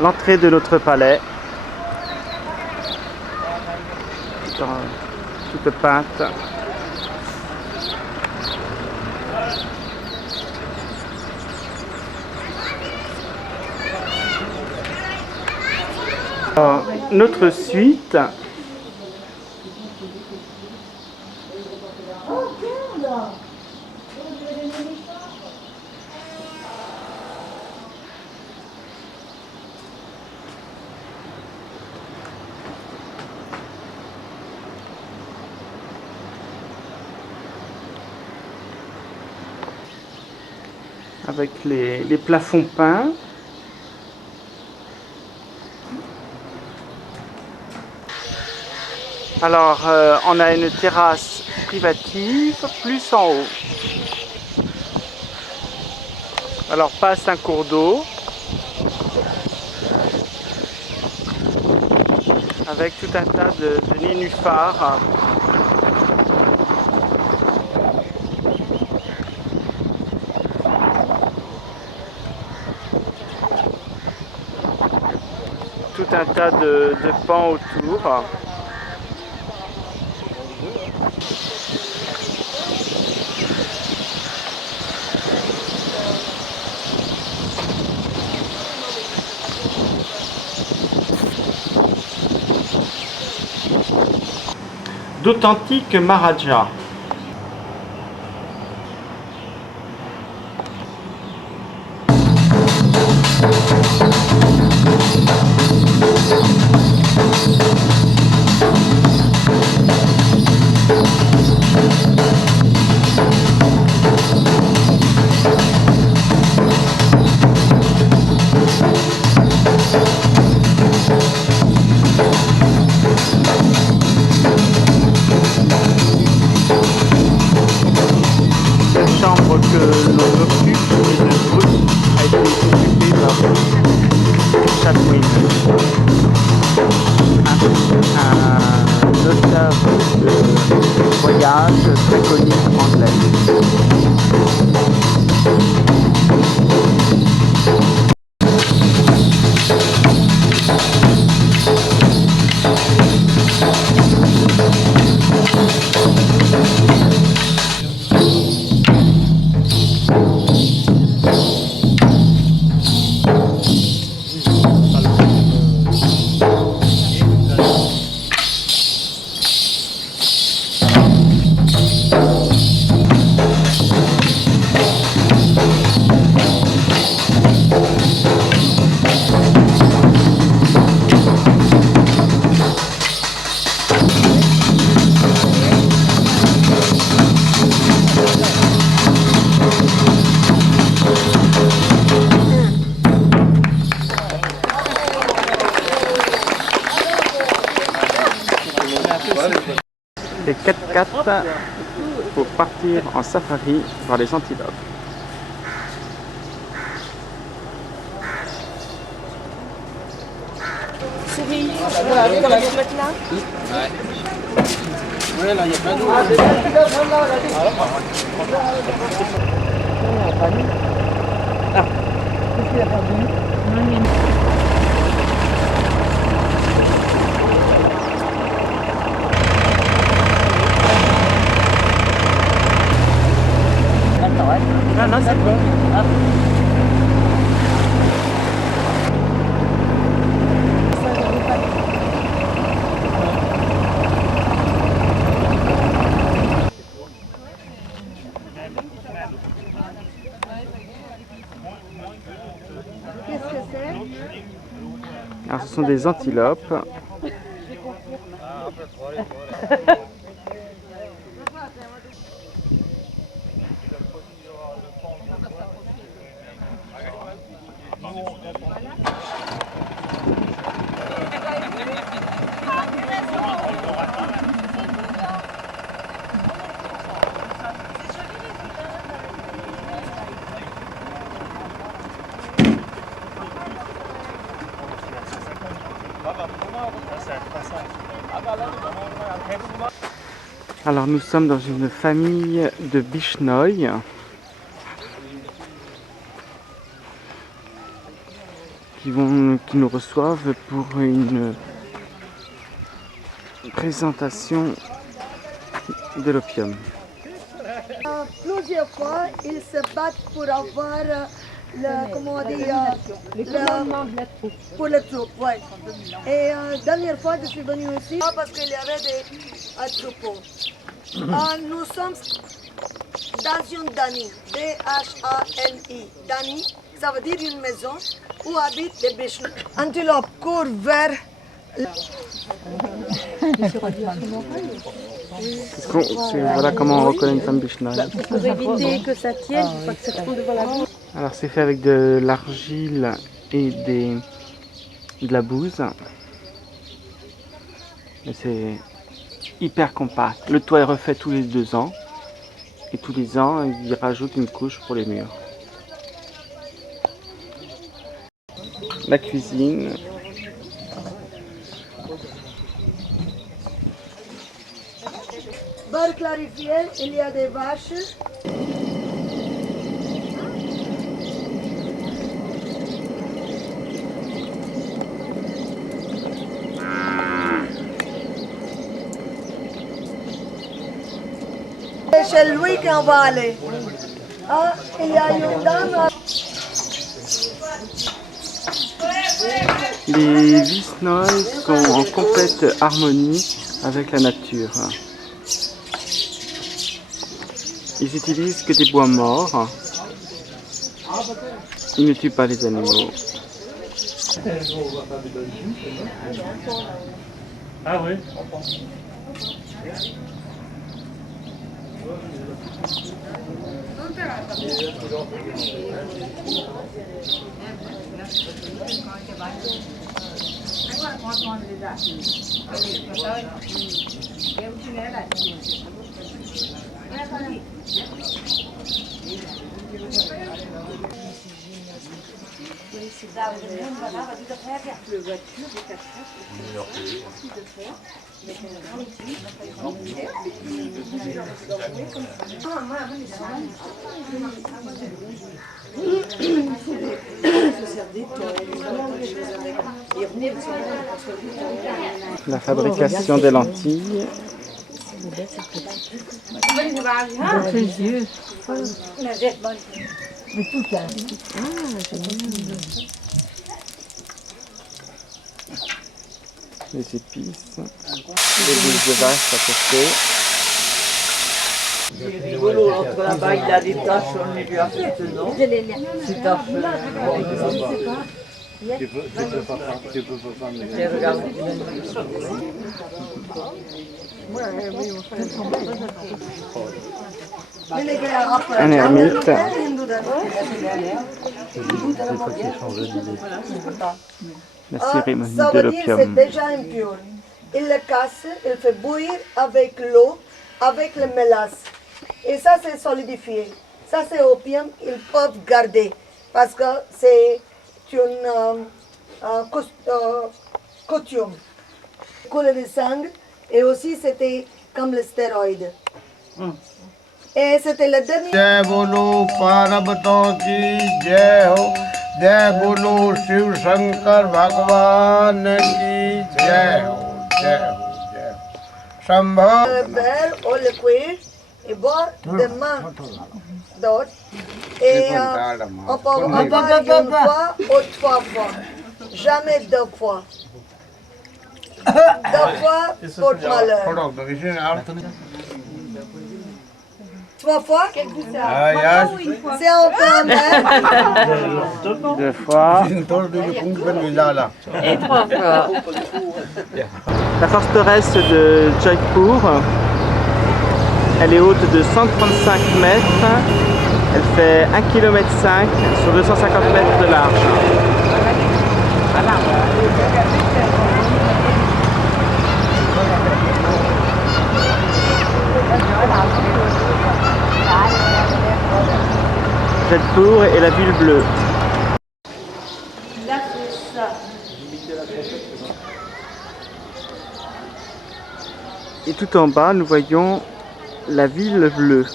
L'entrée de notre palais. Toute peinte. Alors, notre suite. Avec les plafonds peints. Alors, on a une terrasse privative plus en haut. Alors, passe un cours d'eau avec tout un tas de nénuphars. Tout un tas de pans autour. D'authentiques Maharajas. Que l'on occupe et de Brut a été occupée par Chaplin, un auteur de voyage très connu anglais. Les 4x4 pour partir en safari voir les antilopes. Souris, voilà, on va se mettre là. Ouais, là, il y a plein d'eau. Ah, qu'est-ce qu'il a perdu? Non, non, c'est bon. Ah. Qu'est-ce que c'est? Alors, ce sont des antilopes. Alors nous sommes dans une famille de Bichnoi. Qui nous reçoivent pour une présentation de l'opium. Plusieurs fois, ils se battent pour avoir pour le troupe. Ouais. Et dernière fois, je suis venue ici parce qu'il y avait des troupeaux. Nous sommes dans une dani, D-H-A-N-I. Dani, ça veut dire une maison où habitent les Bichnoi. Antilope court vers... Voilà comment on reconnaît une femme Bichnoi. Pour éviter que ça tienne, il faut que ça tombe devant la bouche. Alors c'est fait avec de l'argile et de la bouse. Et c'est hyper compact. Le toit est refait tous les 2 ans. Et tous les ans, ils rajoutent une couche pour les murs. La cuisine. Beurre clarifié, il y a des vaches. C'est chez lui qu'on va aller. Ah, il y a une dame. Les Bichnoi sont en complète harmonie avec la nature. Ils utilisent que des bois morts. Ils ne tuent pas les animaux. Ah oui. La fabrication des lentilles. Les épices, les boules de vache à côté. C'est rigolo, entre là-bas il a des taches, on les lui a faites, non? Ces taches. Tu peux pas prendre. Regarde. Un ermite. La cérémonie Ça de veut dire que c'est l'opium. déjà impur. Il le casse, il fait bouillir avec l'eau, avec le mélasse. Et ça, c'est solidifié. Ça, c'est opium, ils peuvent garder. Parce que c'est une coutume. Couler de sang. Et aussi, c'était comme le stéroïde. Et c'était le dernier. जय बोलो पार्वती की जय हो जय बोलो शिव शंकर भगवान की जय हो जय हो जय हो Shambho Le beurre ou le cuire et boire de main d'autres. Et on peut en boire une fois ou 3 fois. Jamais 2 fois. 2 fois porte malheur. 3 fois? C'est un peu amer. 2 fois. Et 3 fois. La forteresse de Jaipur, elle est haute de 135 mètres. Elle fait 1,5 km sur 250 mètres de large. Jaipur est la ville bleue. Là, c'est ça. Et tout en bas, nous voyons la ville bleue.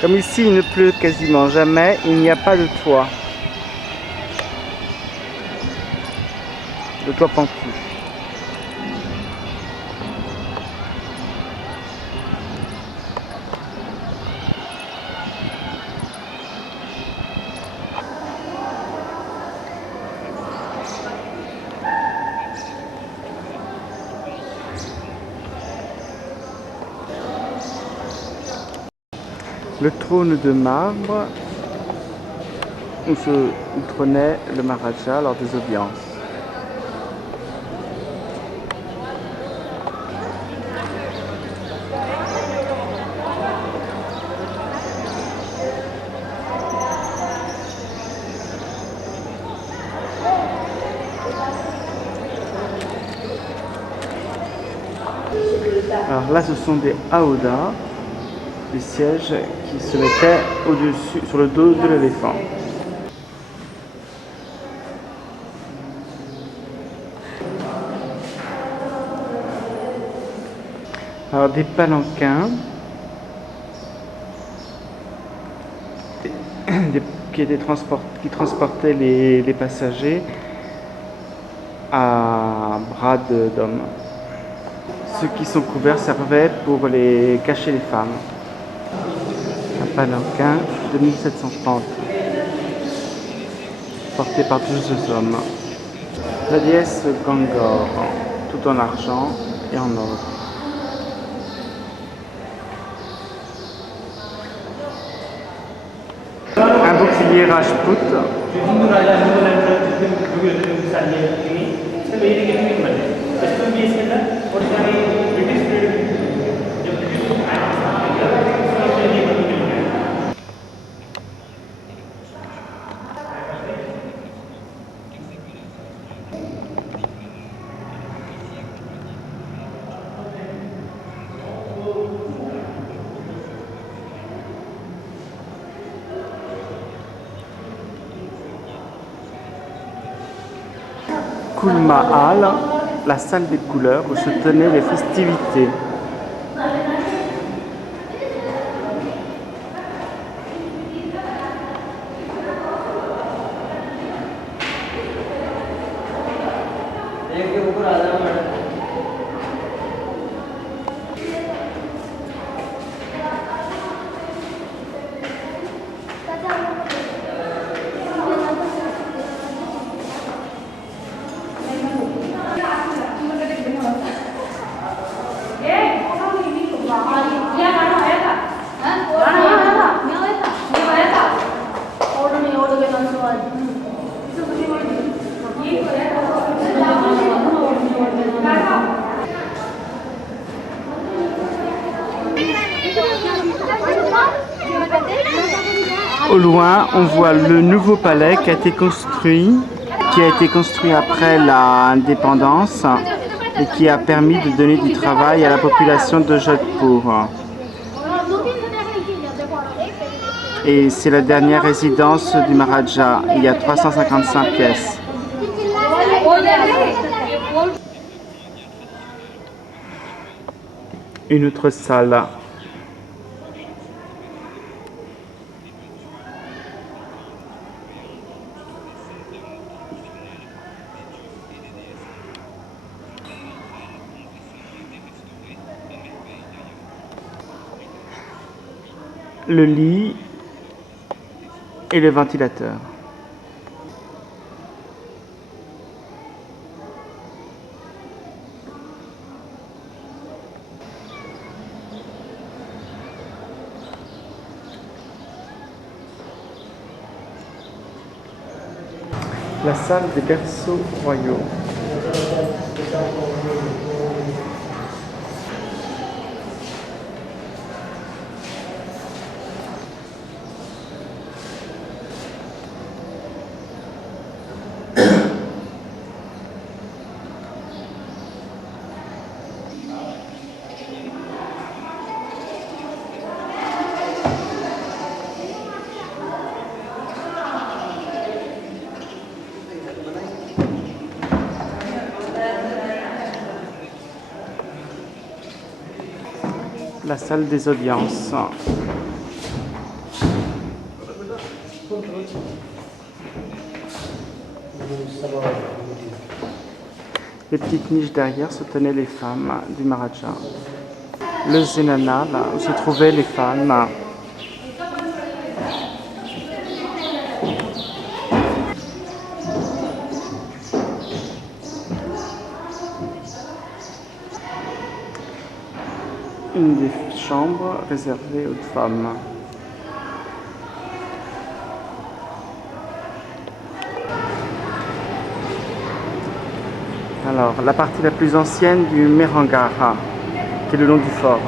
Comme ici il ne pleut quasiment jamais, il n'y a pas de toit. Le toit pentu. Le trône de marbre où trônait le Maharaja lors des audiences. Alors là, ce sont des howdahs, des sièges qui se mettaient au-dessus, sur le dos de l'éléphant. Alors des palanquins qui transportaient les passagers à bras d'hommes. Ceux qui sont couverts servaient pour les cacher les femmes. Un palanquin de 1730, porté par 12 hommes. La déesse Gangor, tout en argent et en or. Un bouclier Rajput. Kul Mahal, la salle des couleurs où se tenaient les festivités. Au loin, on voit le nouveau palais qui a été construit après l'indépendance et qui a permis de donner du travail à la population de Jodhpur. Et c'est la dernière résidence du Maharaja. Il y a 355 pièces. Une autre salle. Le lit et le ventilateur. La salle des berceaux royaux. la salle des audiences. Les petites niches derrière se tenaient les femmes du Maharaja. Le Zenana, là où se trouvaient les femmes. Une des chambres réservées aux femmes. Alors, la partie la plus ancienne du Mehrangarh, qui est le long du fort.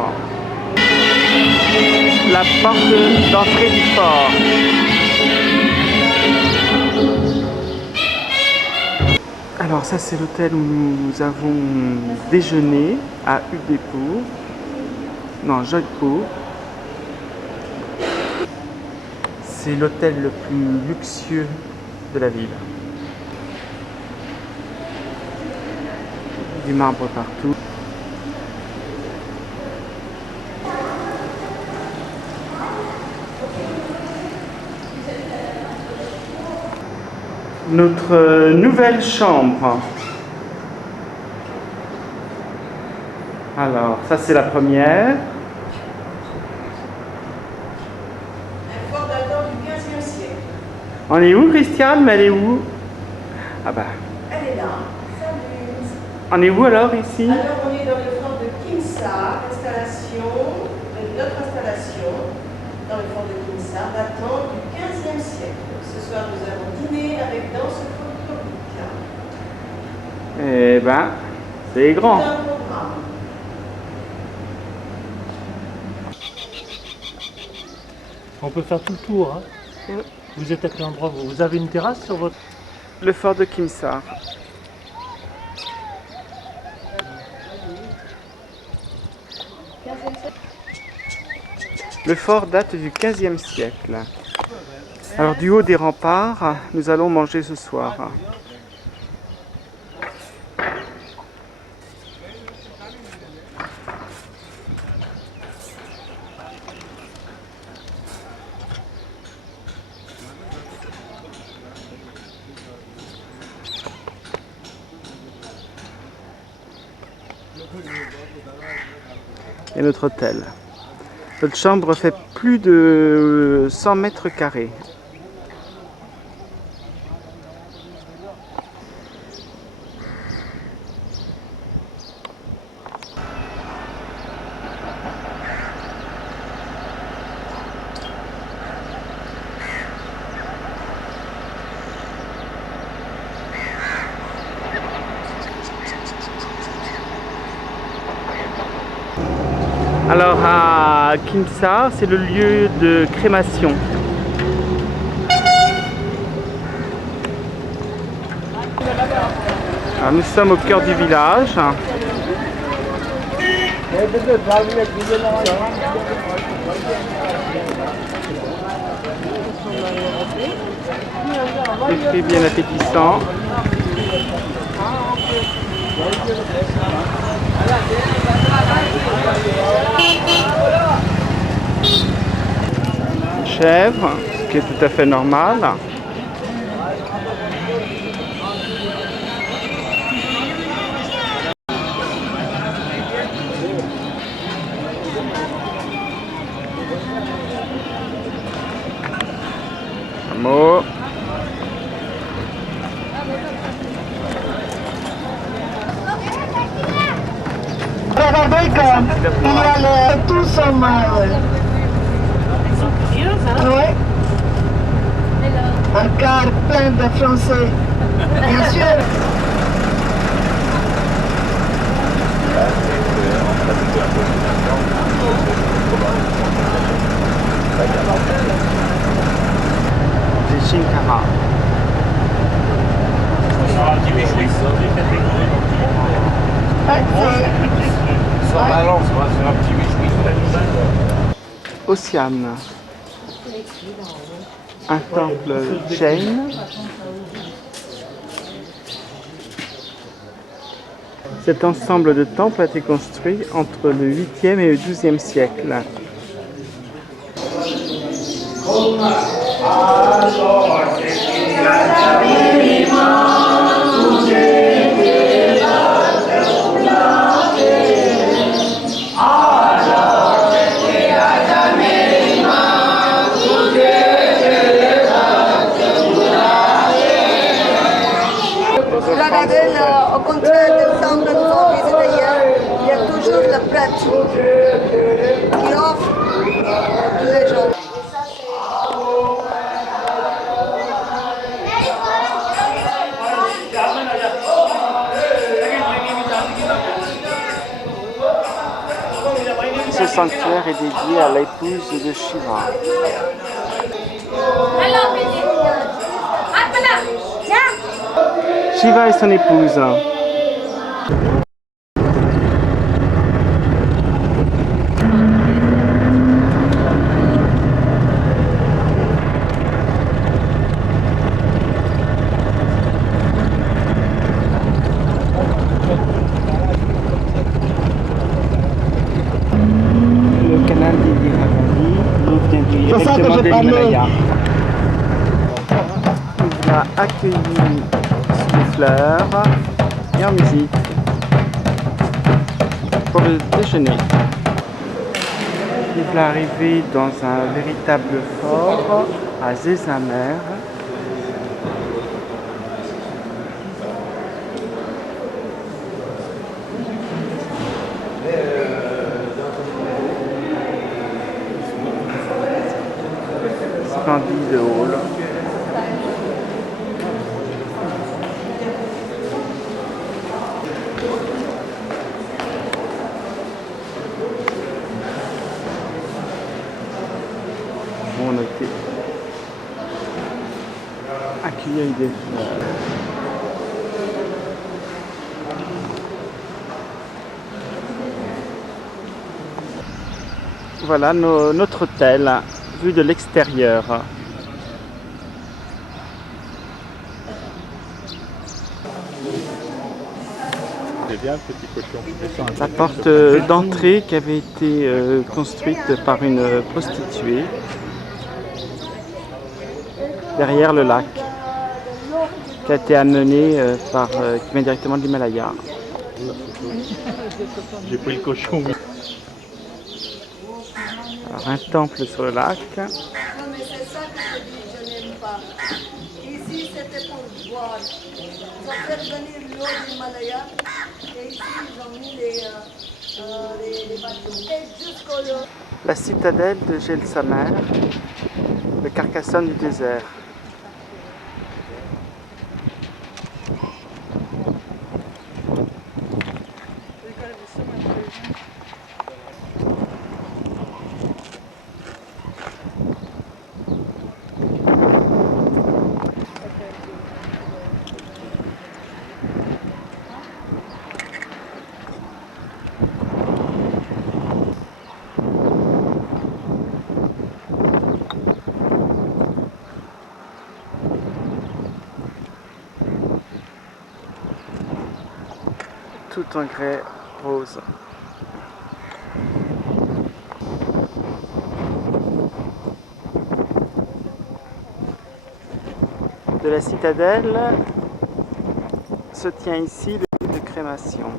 La porte d'entrée du fort. Alors ça c'est l'hôtel où nous avons déjeuné à Udaipur. Non, Jodhpur. C'est l'hôtel le plus luxueux de la ville. Du marbre partout. Notre nouvelle chambre. Alors, ça c'est la première. Un fort datant du 15e siècle. On est où, Christiane? Mais elle est où? Ah bah. Elle est là. On est où alors ici? Alors on est dans le fort de Kimsar, notre installation dans le fort de Kimsar datant du 15e siècle. Ce soir nous avons dîné avec danse folklorique. Eh ben, c'est grand. C'est un programme. On peut faire tout le tour. Hein. Vous êtes à quel endroit? Vous avez une terrasse sur votre... Le fort de Kimsar. Le fort date du 15e siècle. Alors du haut des remparts, nous allons manger ce soir. Et notre hôtel. Notre chambre fait plus de 100 mètres carrés. Alors à Kimsar, c'est le lieu de crémation. Alors, nous sommes au cœur du village. Des fruits bien appétissants. Chèvre, ce qui est tout à fait normal. Mot. Tous sont morts. Oui. Un car plein de Français. Bien sûr. C'est Chinkara. Ossian. Un temple Jain. Cet ensemble de temples a été construit entre le 8e et le 12e siècle. Regardez, au contraire des temples que nous avons visités hier, il y a toujours le prêtre qui offre tous les jours. Ce sanctuaire est dédié à l'épouse de Shiva. Shiva et son épouse. Le canal d'Indira-Gandhi nous vient directement de l'Himalaya. Il a accueilli sous les fleurs et en musique pour le déjeuner. Il va arriver dans un véritable fort à Jaisalmer. Splendide hall. Bon noté. Accueillir des fleurs. Voilà notre hôtel, vu de l'extérieur. La porte d'entrée qui avait été construite par une prostituée derrière le lac, qui a été amené qui vient directement de l'Himalaya. J'ai pris le cochon. Alors, un temple sur le lac. Non, mais c'est ça que je dis, je n'aime pas. Ici, c'était pour boire. Ils ont fait venir l'eau du Himalaya et ici, ils ont mis les bateaux. Et jusqu'au lot. La citadelle de Jaisalmer, le Carcassonne du désert. Tout en grès rose. De la citadelle se tient ici le lieu de crémation.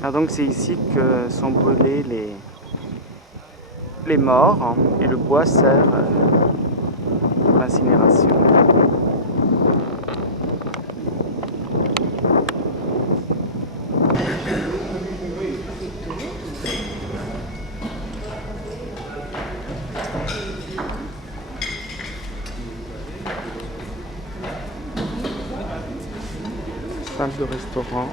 Ah, donc c'est ici que sont brûlés les morts, hein, et le bois sert pour l'incinération. salle de restaurant.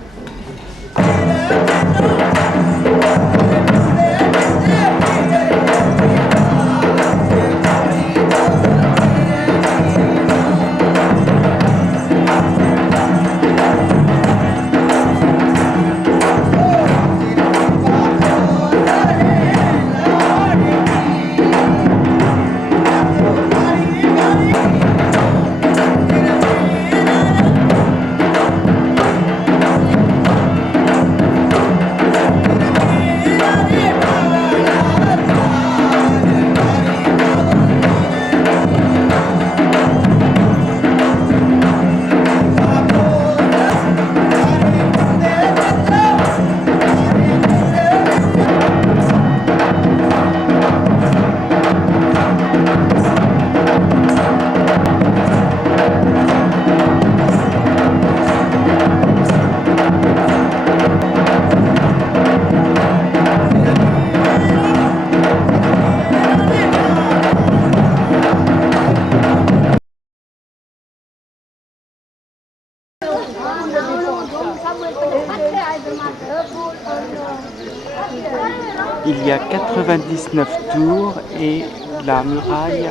Il y a 99 tours et la muraille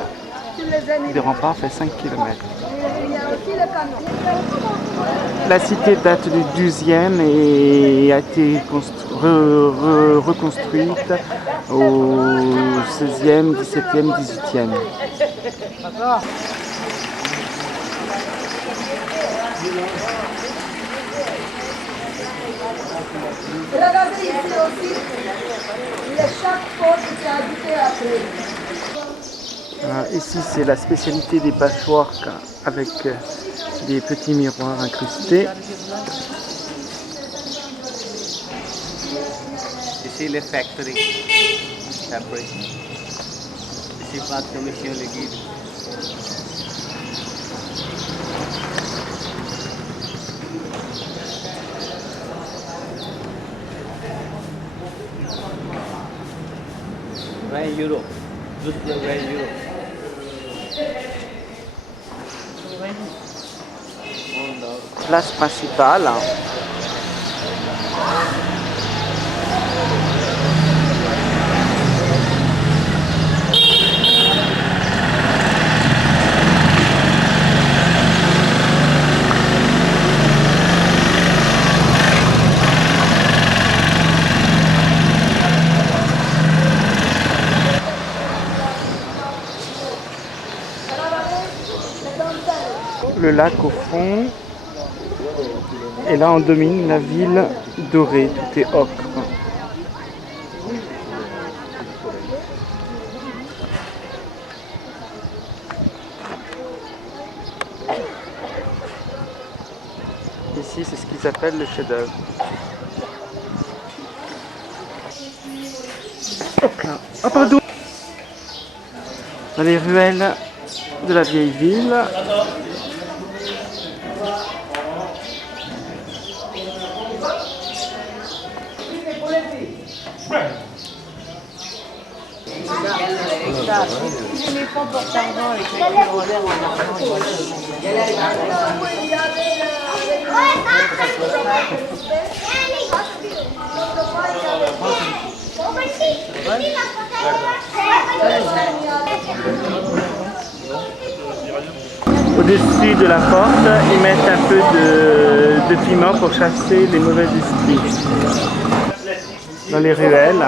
des remparts fait 5 km. La cité date du 12e et a été reconstruite au 16e, 17e, 18e. Regardez ici aussi les chaque porte qui a habité après. Ici c'est la spécialité des patchwork avec des petits miroirs incrustés. Ici les factory fabric. Ici pas de machine lagi. €20. Juste le €20. Place principale. Le lac au fond, et là on domine la ville dorée, tout est ocre. Ici c'est ce qu'ils appellent le chef-d'œuvre. Oh pardon! Dans les ruelles de la vieille ville. Au-dessus de la porte, ils mettent un peu de piment pour chasser les mauvais esprits. Dans les ruelles.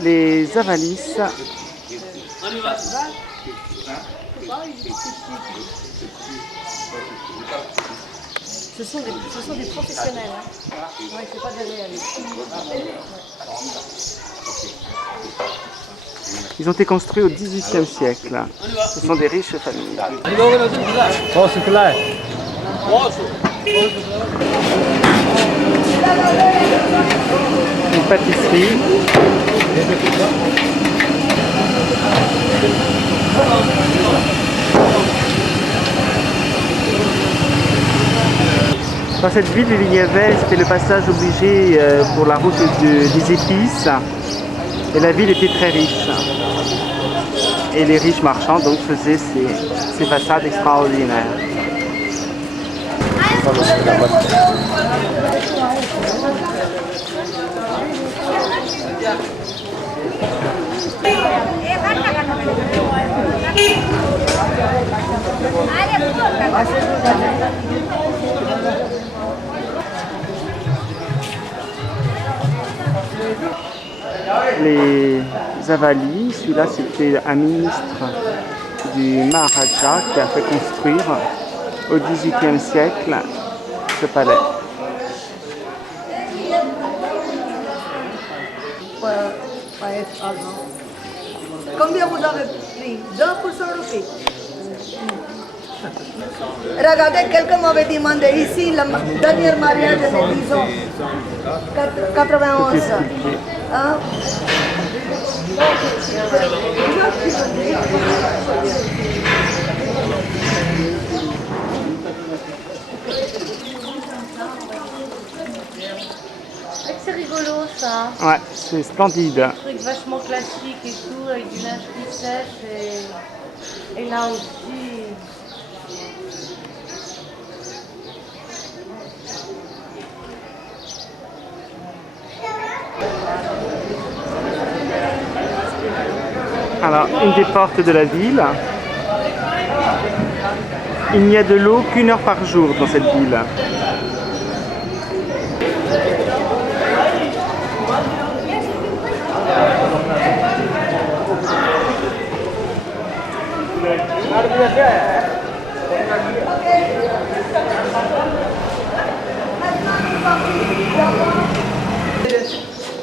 Les avalices. Ce sont des professionnels. Hein. Non, il ne faut pas d'aller avec. Ils ont été construits au XVIIIe siècle. Ce sont des riches familles. Une pâtisserie. Dans cette ville, il y avait, c'était le passage obligé pour la route des épices. Et la ville était très riche. Et les riches marchands donc faisaient ces façades extraordinaires. Les Avalis, celui-là c'était un ministre du Maharaja qui a fait construire au XVIIIe siècle ce palais. Combien vous avez pris? 2 pour 100 roupies. Regardez, quelqu'un m'avait demandé ici, le dernier mariage de disons 91. Hein? C'est rigolo ça. Ouais, c'est splendide. Un truc vachement classique et tout, avec du linge qui sèche et là aussi. Alors, une des portes de la ville. Il n'y a de l'eau qu'1 heure par jour dans cette ville.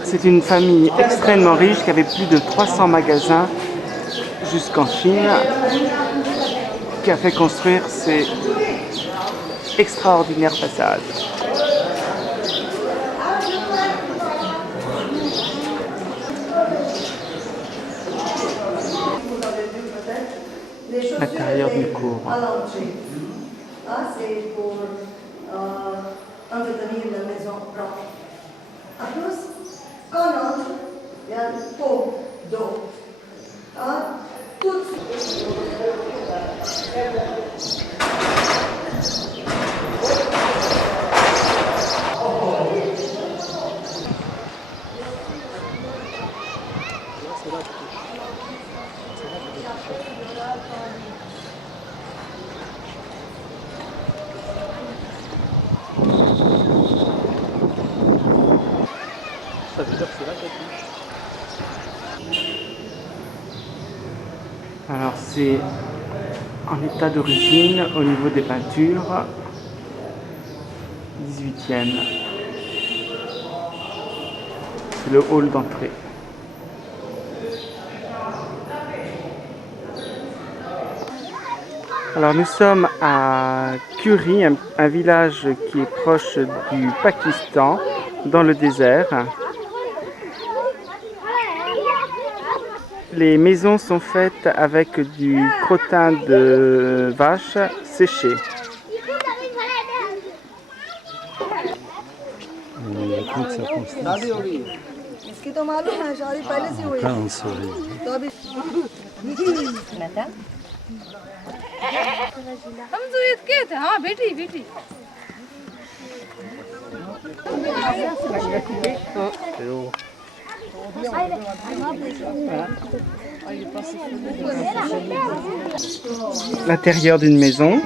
C'est une famille extrêmement riche qui avait plus de 300 magasins jusqu'en Chine, qui a fait construire ces extraordinaires façades. L'intérieur d'une cour. C'est pour entretenir la maison propre. En plus, quand on entre, il y a une pot d'eau. Alors c'est en état d'origine au niveau des peintures 18e. C'est le hall d'entrée. Alors nous sommes à Kuri, un village qui est proche du Pakistan, dans le désert. Les maisons sont faites avec du crottin de vache séché. इसकी तो मालूम है शादी पहले से हुई तो अभी हम तो इसके थे हाँ बेटी बेटी L'intérieur d'une maison.